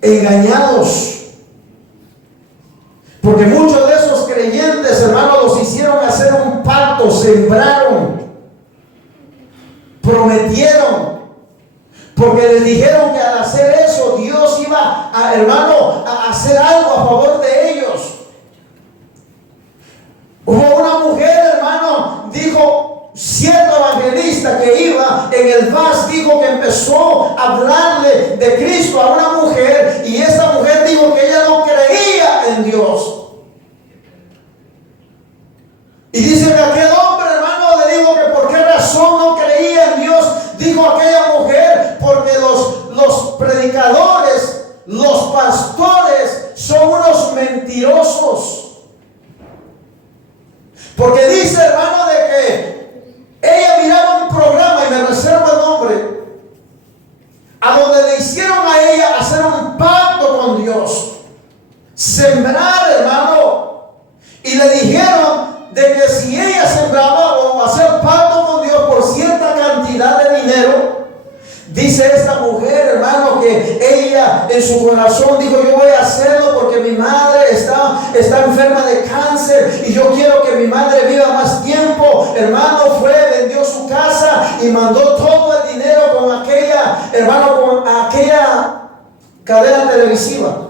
engañados. Porque muchos de esos creyentes, hermanos, los hicieron hacer un pacto, sembraron, prometieron, porque les dijeron que al hacer eso Dios iba a, hermano, a hacer algo a favor de ellos. Hubo una mujer, hermano, dijo, cierto evangelista que iba en el VAS, dijo que empezó a hablarle de Cristo a una mujer, y esta mujer dijo que ella no creía en Dios. Y dice que aquel hombre, hermano, le dijo que por qué razón no creía en Dios. Dijo aquella mujer, porque los predicadores, los pastores son unos mentirosos. Porque dice, hermano, de que ella miraba un programa, y me reservo el nombre, a donde le hicieron a ella hacer un pacto con Dios, sembrar, hermano, y le dijeron de que si ella sembraba o hacer pacto con Dios por cierta cantidad de dinero, dice esta mujer, hermano, que ella en su corazón dijo, yo voy a hacerlo porque mi madre está enferma de cáncer y yo quiero que mi madre viva más tiempo. Hermano, vendió su casa y mandó todo el dinero con aquella, hermano, con aquella cadena televisiva.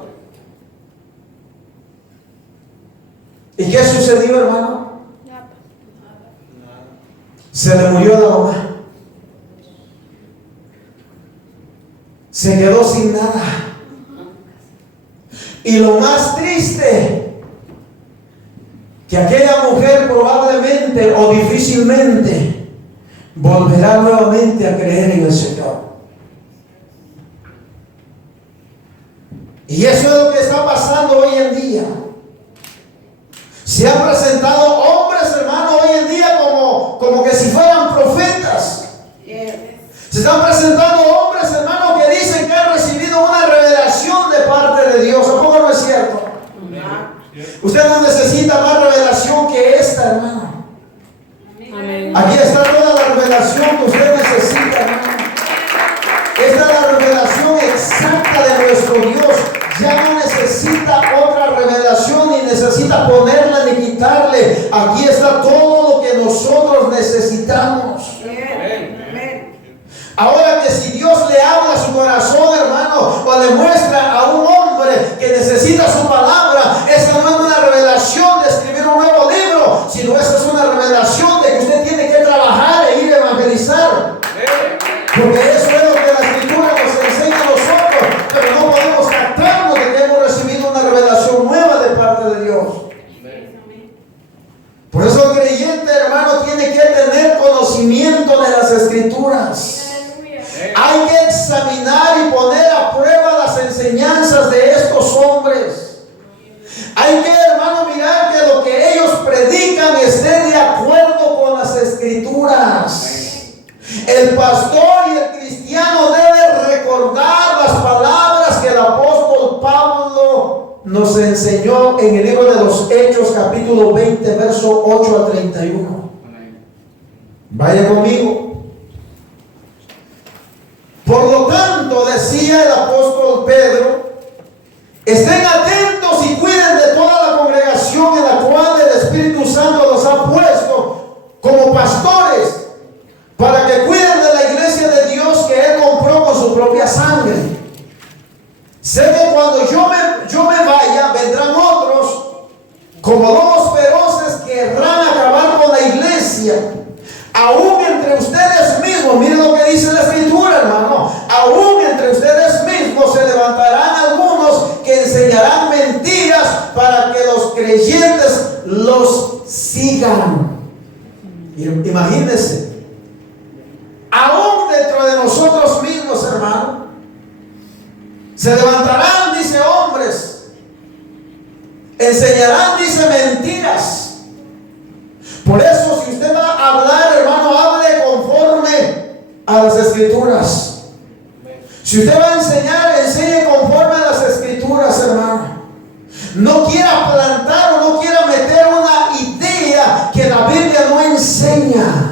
¿Y qué sucedió, hermano? Se le murió la mamá. Se quedó sin nada. Y lo más triste, que aquella mujer probablemente o difícilmente volverá nuevamente a creer en el Señor. Y eso es lo que está pasando hoy en día. Se han presentado hombres, hermano, hoy en día como que si fueran profetas. Se están presentando hombres, hermano, que dicen que han recibido una revelación de parte de Dios. ¿A poco no es cierto? Usted no necesita más revelación que esta, hermano. Amén. Aquí está toda la revelación que usted necesita, hermano. Esta es la revelación exacta de nuestro Dios. Ya no necesita otra revelación, ni necesita ponerla ni quitarle. Aquí está todo lo que nosotros necesitamos. Ahora que si Dios le habla a su corazón, hermano, o le muestra a un hombre que necesita su palabra, esa no es una revelación de escribir un nuevo libro, sino esa es una revelación de que usted tiene que trabajar e ir a evangelizar. Porque eso es lo que la Escritura nos enseña a nosotros, pero no podemos captarnos de que hemos recibido una revelación nueva de parte de Dios. Por eso el creyente, hermano, tiene que tener conocimiento de las Escrituras. Hay que examinar y poner a prueba las enseñanzas de estos hombres. Hay que, hermano, mirar que lo que ellos predican esté de acuerdo con las Escrituras. El pastor y el cristiano deben recordar las palabras que el apóstol Pablo nos enseñó en el libro de los Hechos, capítulo 20, verso 8 al 31. Vaya conmigo. Por lo tanto, decía el apóstol Pedro, estén atentos y cuiden de toda la congregación en la cual el Espíritu Santo los ha puesto como pastores, para que cuiden de la iglesia de Dios que Él compró con su propia sangre. Sé que cuando yo me vaya, vendrán otros como lobos feroces que querrán acabar con la iglesia. Aún entre ustedes mismos, miren lo que dice la Escritura, hermano, aún entre ustedes mismos se levantarán algunos que enseñarán mentiras para que los creyentes los sigan. Imagínense, aún dentro de nosotros mismos, hermano, Se levantarán, dice, hombres. Enseñarán, dice, mentiras. Por eso, si usted va a hablar, hermano, hable conforme a las Escrituras. Si usted va a enseñar, enseñe conforme a las Escrituras, hermano. No quiera plantar o no quiera meter una idea que la Biblia no enseña.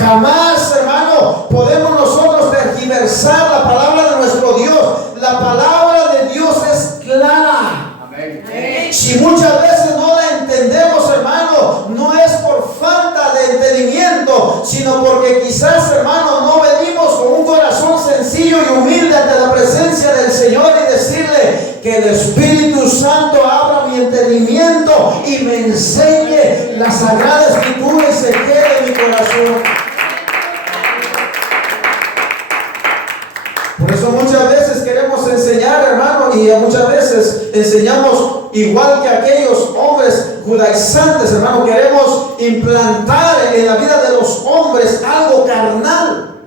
Jamás, hermano, podemos nosotros tergiversar la palabra de nuestro Dios. La palabra de Dios es clara. Si muchas veces no la entendemos, hermano, no es por falta de entendimiento, sino porque quizás, hermano, no venimos con un corazón sencillo y humilde ante la presencia del Señor y decirle que el Espíritu Santo abra mi entendimiento y me enseñe la Sagrada Escritura y se quede en mi corazón. Por eso muchas veces queremos enseñar, hermano, y muchas veces enseñamos igual que aquellos hombres judaizantes, hermano. Queremos implantar en la vida de los hombres algo carnal.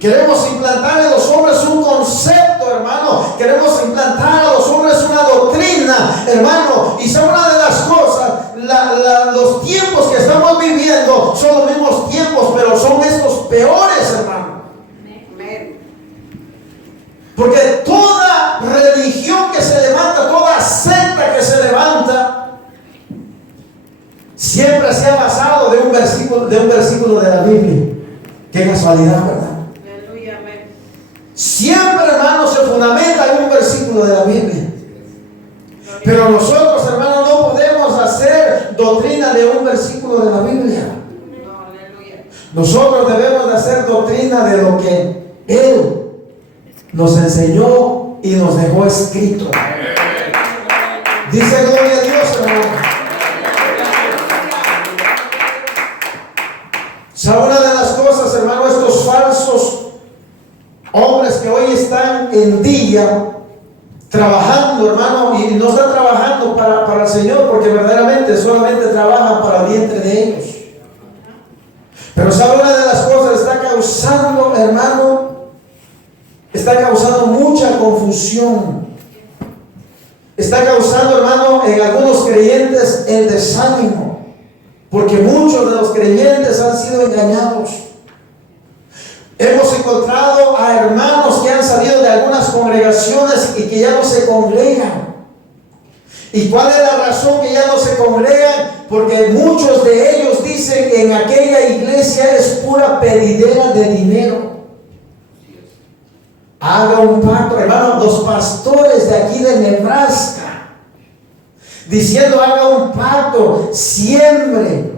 Queremos implantar en los hombres un concepto, hermano. Queremos implantar a los hombres una doctrina, hermano. Y son una de las cosas, los tiempos que estamos viviendo son los mismos tiempos, pero son estos peores, hermano. Porque toda religión que se levanta, toda secta que se levanta, siempre se ha basado de un versículo de la Biblia. Qué casualidad, ¿verdad? Aleluya, amén. Siempre, hermano, se fundamenta en un versículo de la Biblia. Pero nosotros, hermano, no podemos hacer doctrina de un versículo de la Biblia. No, aleluya. Nosotros debemos de hacer doctrina de lo que Él nos enseñó y nos dejó escrito. Dice gloria a Dios, hermano. ¿Sabe una de las cosas, hermano? Estos falsos hombres que hoy están en día trabajando, hermano, y no están trabajando para el Señor, porque verdaderamente solamente trabajan para el vientre de ellos. Pero ¿sabe una de las cosas? Está causando, hermano, está causando mucha confusión. Está causando, hermano, en algunos creyentes el desánimo, porque muchos de los creyentes han sido engañados. Hemos encontrado a hermanos que han salido de algunas congregaciones y que ya no se congregan. ¿Y cuál es la razón que ya no se congregan? Porque muchos de ellos dicen que en aquella iglesia es pura pedidera de dinero. Haga un pacto, hermano. Los pastores de aquí de Nebraska diciendo haga un pacto, siembre.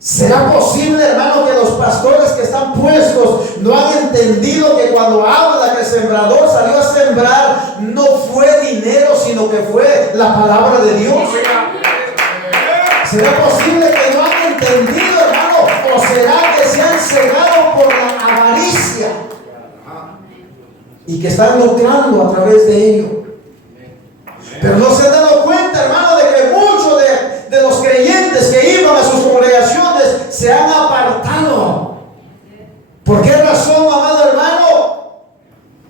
¿Será posible, hermano, que los pastores que están puestos no han entendido que cuando habla que el sembrador salió a sembrar no fue dinero, sino que fue la palabra de Dios? ¿Será posible que no han entendido, hermano? ¿O será que se han cegado por la avaricia y que están lucrando a través de ello? Pero no se han dado cuenta, hermano, de que muchos de los creyentes que iban a sus congregaciones se han apartado. ¿Por qué razón, amado hermano?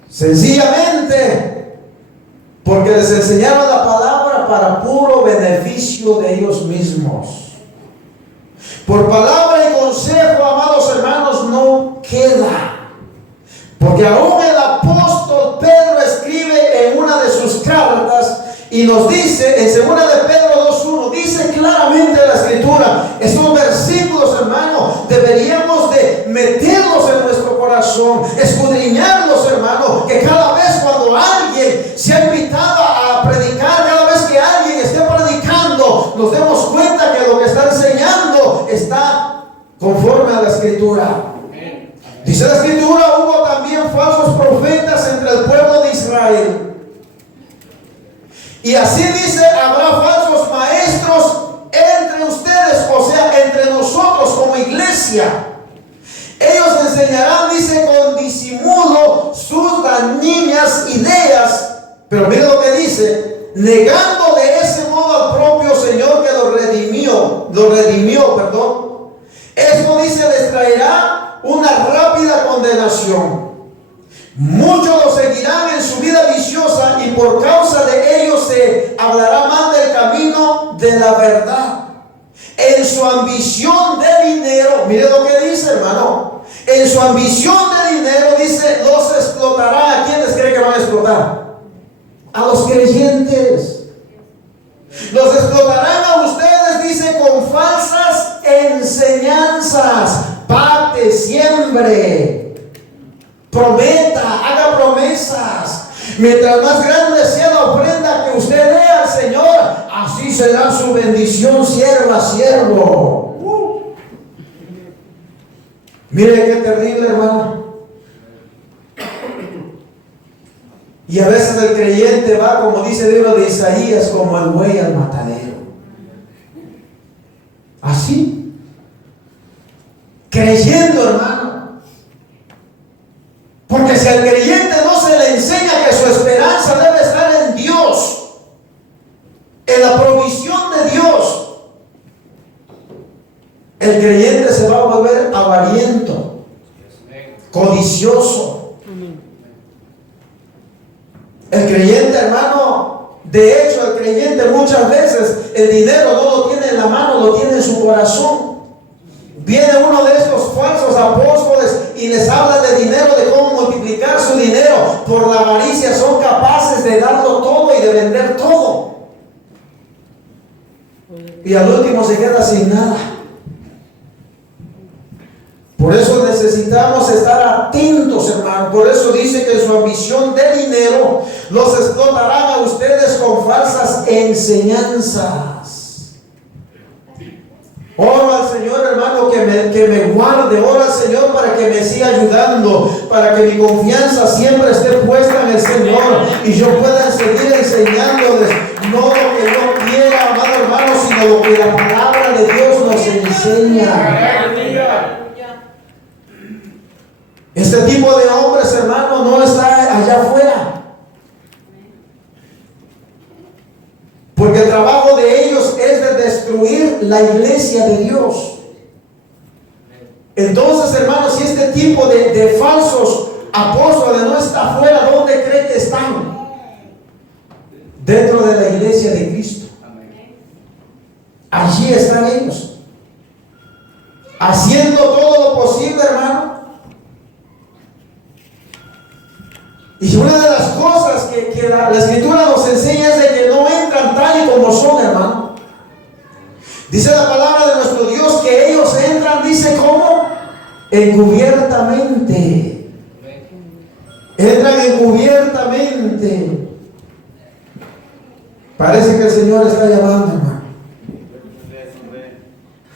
Sencillamente porque les enseñaron la palabra para puro beneficio de ellos mismos. Por palabra y consejo, amados hermanos, no queda. Porque aún el apóstol Pedro escribe en una de sus cartas y nos dice, en 2 de Pedro 2:1, dice claramente la Escritura, estos versículos, hermano, deberíamos de meterlos en nuestro corazón, escudriñarlos, hermano, que cada vez cuando alguien sea invitado a predicar, cada vez que alguien esté predicando, nos demos cuenta que lo que está enseñando está conforme a la Escritura. Dice la Escritura, hubo también falsos profetas entre el pueblo de Israel. Y así dice, habrá falsos maestros entre ustedes, o sea, entre nosotros como iglesia. Ellos enseñarán, dice, con disimulo sus dañinas ideas. Pero mire lo que dice, negando de ese modo al propio Señor que lo redimió, Esto dice, les traerá una rápida condenación. Muchos lo seguirán en su vida viciosa y por causa de ellos se hablará mal del camino de la verdad. En su ambición de dinero, mire lo que dice, hermano. En su ambición de dinero, dice, los explotará. ¿A quiénes cree que van a explotar? A los creyentes. Los explotarán a ustedes, dice, con falsas enseñanzas. Pacte, siembre, prometa, haga promesas. Mientras más grande sea la ofrenda que usted dé al Señor, así será su bendición, sierva, siervo. Mire qué terrible, hermano. Y a veces el creyente va, como dice el libro de Isaías, como el buey al matadero. Así. Creyendo, hermano. Porque si al creyente no se le enseña que su esperanza debe estar en Dios, en la provisión de Dios, el creyente se va a volver avariento, codicioso. El creyente, hermano, de hecho, el creyente muchas veces el dinero no lo tiene en la mano, lo tiene en su corazón. Viene uno de estos falsos apóstoles y les habla de dinero, de cómo multiplicar su dinero. Por la avaricia son capaces de darlo todo y de vender todo. Y al último se queda sin nada. Por eso necesitamos estar atentos, hermano. Por eso dice que en su ambición de dinero los explotarán a ustedes con falsas enseñanzas. Oro al Señor, hermano, que me guarde. Oro al Señor para que me siga ayudando, para que mi confianza siempre esté puesta en el Señor y yo pueda seguir enseñándoles no lo que yo quiera, amado hermano, sino lo que la palabra de Dios nos enseña. Este tipo de hombres, hermano, no está allá afuera. Porque el trabajo de ellos es de destruir la iglesia de Dios. Entonces, hermanos, si este tipo de falsos apóstoles no está afuera, ¿dónde cree que están? Dentro de la iglesia de Cristo. Allí están ellos, haciendo todo lo posible, hermano. Y una de las cosas que la Escritura nos enseña es de que no entran tal y como son, hermano. Dice la palabra de nuestro Dios que ellos entran, dice, ¿cómo? Encubiertamente. Entran encubiertamente. Parece que el Señor está llamando, hermano.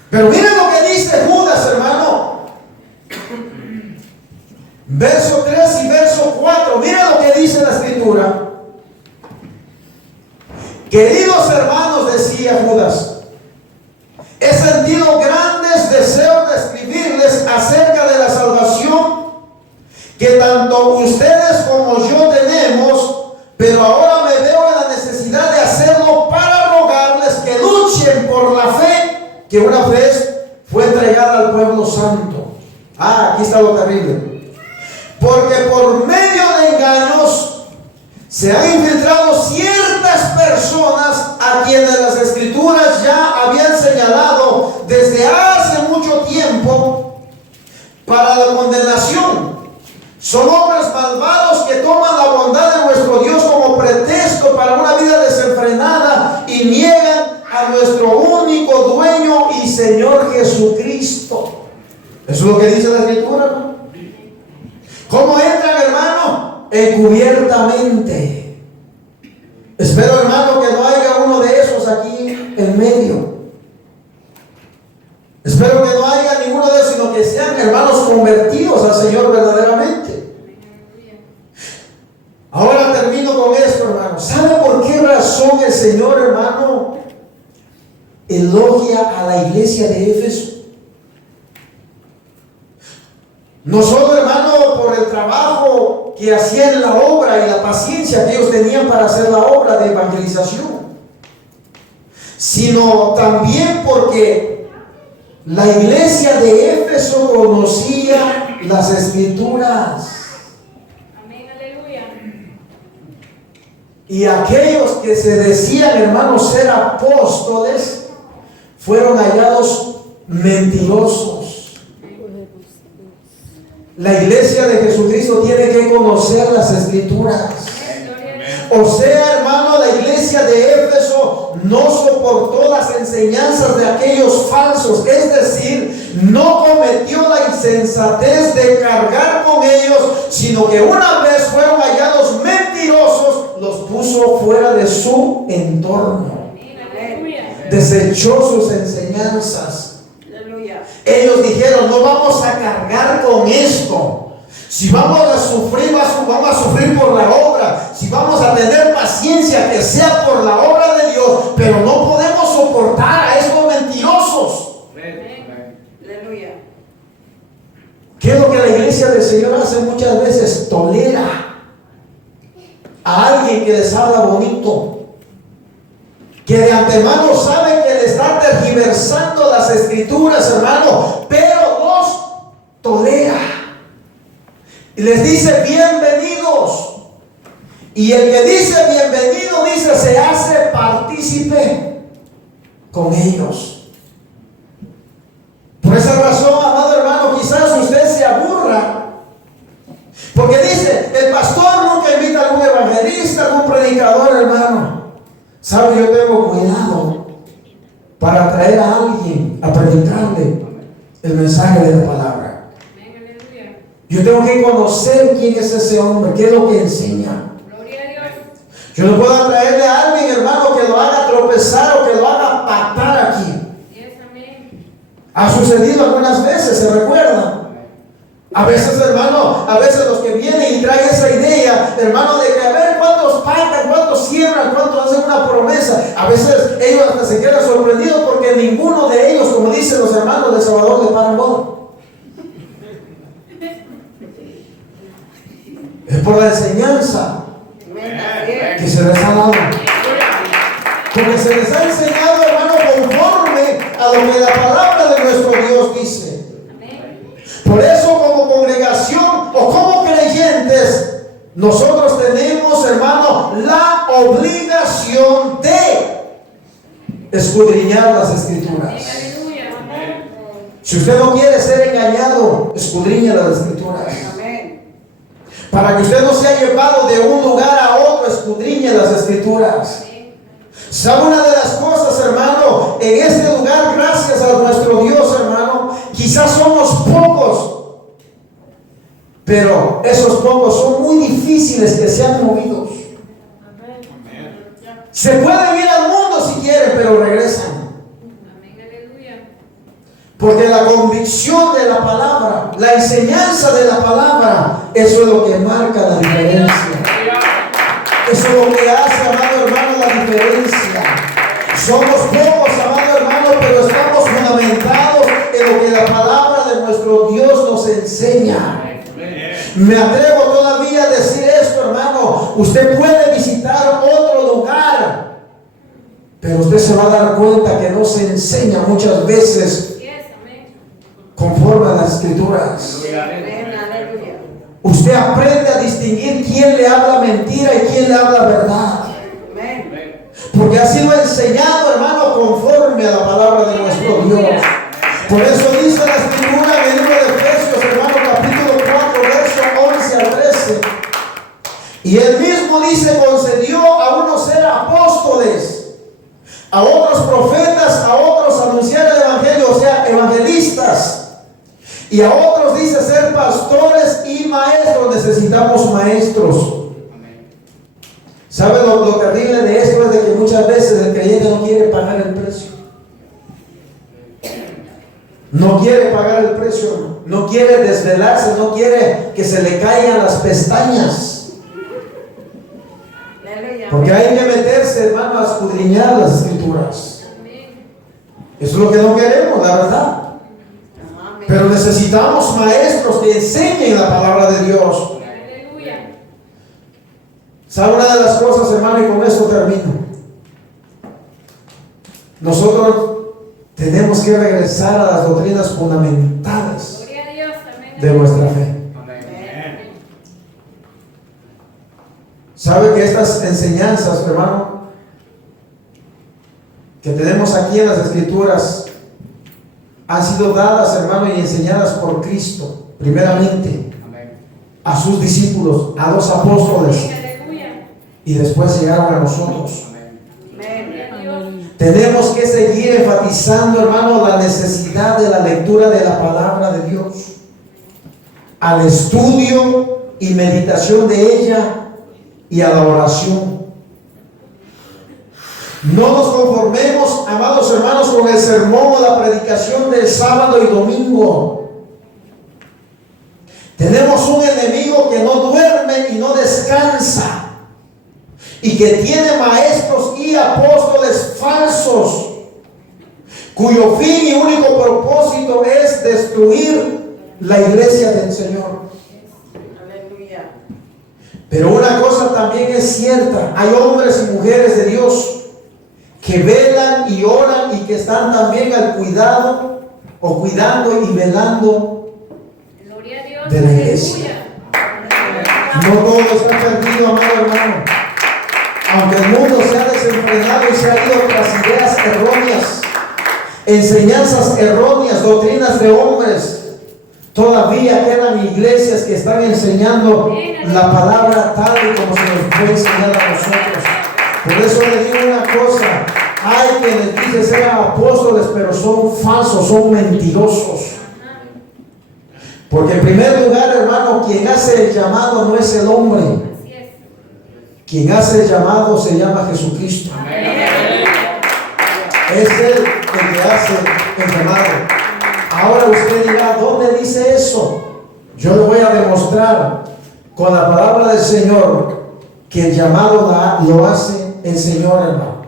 Pero miren lo que dice Judas, hermano. Verso 3 y verso 4. Mira lo que dice la Escritura. Queridos hermanos, decía Judas, he sentido grandes deseos de escribirles acerca de la salvación que tanto ustedes como yo tenemos, pero ahora me veo en la necesidad de hacerlo para rogarles que luchen por la fe que una vez fue entregada al pueblo santo. Aquí está lo terrible. Porque por medio de engaños se han infiltrado ciertas personas a quienes las Escrituras ya habían señalado desde hace mucho tiempo para la condenación. Son hombres malvados que toman la bondad de nuestro Dios como pretexto para una vida desenfrenada y niegan a nuestro único dueño y Señor Jesucristo. Eso es lo que dice la Escritura, ¿no? ¿Cómo entran, hermano? Encubiertamente. Espero, hermano, que no haya uno de esos aquí en medio. Espero que no haya ninguno de esos, sino que sean hermanos convertidos al Señor verdaderamente. Ahora termino con esto, hermano. ¿Sabe por qué razón el Señor, hermano, elogia a la iglesia de Éfeso? No solo, hermano, por el trabajo que hacían en la obra y la paciencia que ellos tenían para hacer la obra de evangelización, sino también porque la iglesia de Éfeso conocía las Escrituras. Y aquellos que se decían, hermanos, ser apóstoles, fueron hallados mentirosos. La iglesia de Jesucristo tiene que conocer las Escrituras. O sea, hermano, la iglesia de Éfeso no soportó las enseñanzas de aquellos falsos, es decir, no cometió la insensatez de cargar con ellos, sino que una vez fueron hallados mentirosos, los puso fuera de su entorno, desechó sus enseñanzas. Ellos dijeron: no vamos a cargar con esto. Si vamos a sufrir, vamos a sufrir por la obra. Si vamos a tener paciencia, que sea por la obra de Dios. Pero no podemos soportar a estos mentirosos. Aleluya. ¿Qué es lo que la iglesia del Señor hace muchas veces? Tolera a alguien que les habla bonito, que de antemano sabe que le está tergiversando las Escrituras, hermano, pero los tolera. Y les dice: bienvenidos. Y el que dice bienvenido, dice, se hace partícipe con ellos. Por esa razón, amado hermano, quizás usted se aburra, porque dice: el pastor nunca invita a algún evangelista, algún predicador, hermano. ¿Sabe? Yo tengo cuidado para traer a alguien a predicarle el mensaje de la palabra. Yo tengo que conocer quién es ese hombre, qué es lo que enseña. Yo no puedo traerle a alguien, hermano, que lo haga tropezar o que lo haga patar aquí. Ha sucedido algunas veces, ¿se recuerdan? A veces, hermano, a veces los que vienen y traen esa idea, hermano, de que a ver cuántos patan, cuántos siembran, cuántos hacen una promesa. A veces ellos hasta se quedan sorprendidos porque ninguno de ellos, como dicen los hermanos de Salvador, le paran bola. Es por la enseñanza que se les ha dado. Porque se les ha enseñado, hermano, conforme a lo que la palabra de nuestro Dios dice. Por eso, como congregación o como creyentes, nosotros tenemos, hermano, la obligación de escudriñar las Escrituras. Si usted no quiere ser engañado, escudriñe las Escrituras. Para que usted no sea llevado de un lugar a otro, escudriñe las Escrituras. ¿Sabe una de las cosas, hermano? En este lugar, gracias a nuestro Dios, hermano, quizás somos pocos, pero esos pocos son muy difíciles que sean movidos. Se pueden ir al mundo si quieren, pero regresan. Porque la convicción de la palabra, la enseñanza de la palabra, eso es lo que marca la diferencia. Eso es lo que hace, amado hermano, la diferencia. Somos pocos, amado hermano, pero estamos fundamentados en lo que la palabra de nuestro Dios nos enseña. Me atrevo todavía a decir esto, hermano. Usted puede visitar otro lugar, pero usted se va a dar cuenta que no se enseña muchas veces conforme a las Escrituras. Usted aprende a distinguir quién le habla mentira y quién le habla verdad. Porque ha sido enseñado, hermano, conforme a la palabra de nuestro Dios. Por eso dice la Escritura en el libro de Efesios, hermano, capítulo 4, verso 11 al 13. Y él mismo dice: concedió a unos ser apóstoles, a otros profetas, a otros anunciar el evangelio, o sea, evangelistas. Y a otros dice ser pastores y maestros. Necesitamos maestros. ¿Sabe lo terrible de esto? Es de que muchas veces el creyente no quiere pagar el precio. No quiere pagar el precio. No quiere desvelarse. No quiere que se le caigan las pestañas. Porque hay que meterse, hermano, a escudriñar las Escrituras. Eso es lo que no queremos, la verdad. Pero necesitamos maestros que enseñen la palabra de Dios. ¿Sabe una de las cosas, hermano? Y con esto termino. Nosotros tenemos que regresar a las doctrinas fundamentales de nuestra fe. ¿Sabe que estas enseñanzas, hermano, que tenemos aquí en las Escrituras, han sido dadas, hermano, y enseñadas por Cristo, primeramente, Amén. a sus discípulos, a los apóstoles, Aleluya. y después llegaron a nosotros? Amén. Tenemos que seguir enfatizando, hermano, la necesidad de la lectura de la palabra de Dios, al estudio y meditación de ella y a la oración. No nos conformemos, amados hermanos, con el sermón o la predicación del sábado y domingo. Tenemos un enemigo que no duerme y no descansa, y que tiene maestros y apóstoles falsos, cuyo fin y único propósito es destruir la iglesia del Señor. Aleluya. Pero una cosa también es cierta: hay hombres y mujeres de Dios que velan y oran y que están también al cuidado o cuidando y velando Gloria a Dios. de la iglesia. No todo está perdido, amado hermano. Aunque el mundo se ha desenfrenado y se ha ido tras ideas erróneas, enseñanzas erróneas, doctrinas de hombres, todavía quedan iglesias que están enseñando la palabra tal y como se nos fue enseñada a nosotros. Por eso le digo una cosa: hay quienes dicen ser apóstoles, pero son falsos, son mentirosos. Porque en primer lugar, hermano, quien hace el llamado no es el hombre. Así es. Quien hace el llamado se llama Jesucristo. Es Él el que hace el llamado. Ahora usted dirá: ¿dónde dice eso? Yo le voy a demostrar con la palabra del Señor que el llamado lo hace el Señor, hermano.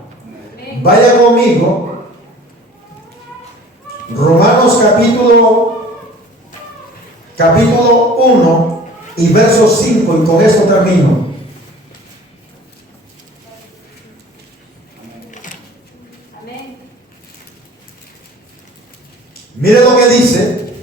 Vaya conmigo, Romanos capítulo 1 y verso 5, y con esto termino. Amén. Mire lo que dice.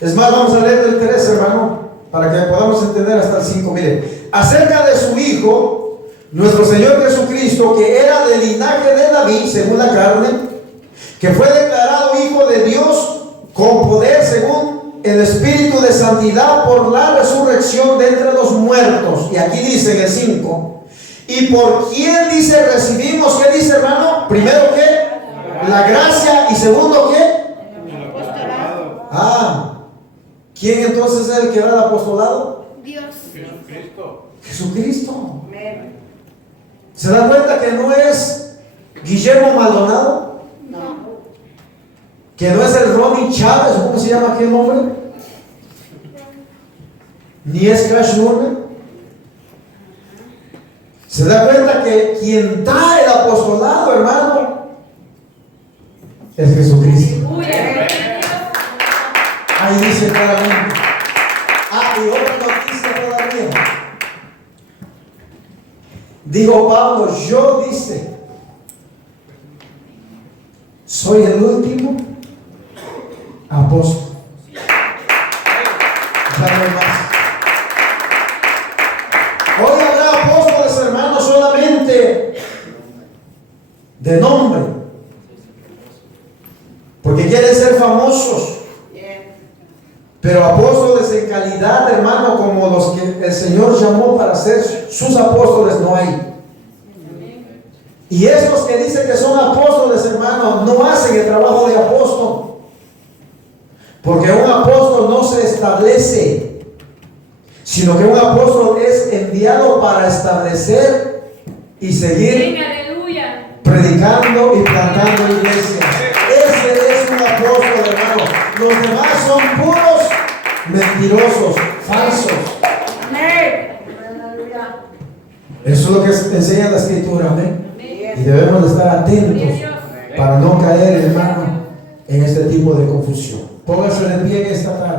Es más, vamos a leer del 3, hermano, para que podamos entender hasta el 5. Mire, acerca de su Hijo, nuestro Señor Jesucristo, que era del linaje de David, según la carne, que fue declarado Hijo de Dios con poder según el Espíritu de santidad por la resurrección de entre los muertos. Y aquí dice en el 5, y por quien dice recibimos, ¿qué dice, hermano? Primero, ¿qué? La gracia, y segundo, ¿qué? Ah, ¿quién entonces es el que da el apostolado? Dios. Jesucristo. Jesucristo. Amén. ¿Se da cuenta que no es Guillermo Maldonado? No. ¿Que no es el Ronnie Chávez? ¿Cómo se llama aquel hombre? Ni es Crash Norman. ¿Se da cuenta que quien da el apostolado, hermano, es Jesucristo? Ahí dice claramente. Ah, y otra noticia todavía. Dijo Pablo: yo, dice, soy el último apóstol. Ya no hay más. Hoy habrá apóstoles, hermanos, solamente de nombre, porque quieren ser famosos. Pero apóstoles en calidad, hermano, como los que el Señor llamó para ser sus apóstoles, no hay. Y estos que dicen que son apóstoles, hermano, no hacen el trabajo de apóstol. Porque un apóstol no se establece, sino que un apóstol es enviado para establecer y seguir predicando y plantando iglesias. Ese es un apóstol, hermano. Los demás son puros mentirosos, falsos. Eso es lo que enseña la Escritura, amén. Y debemos de estar atentos para no caer, hermano, en este tipo de confusión. Póngase de pie en esta tarde.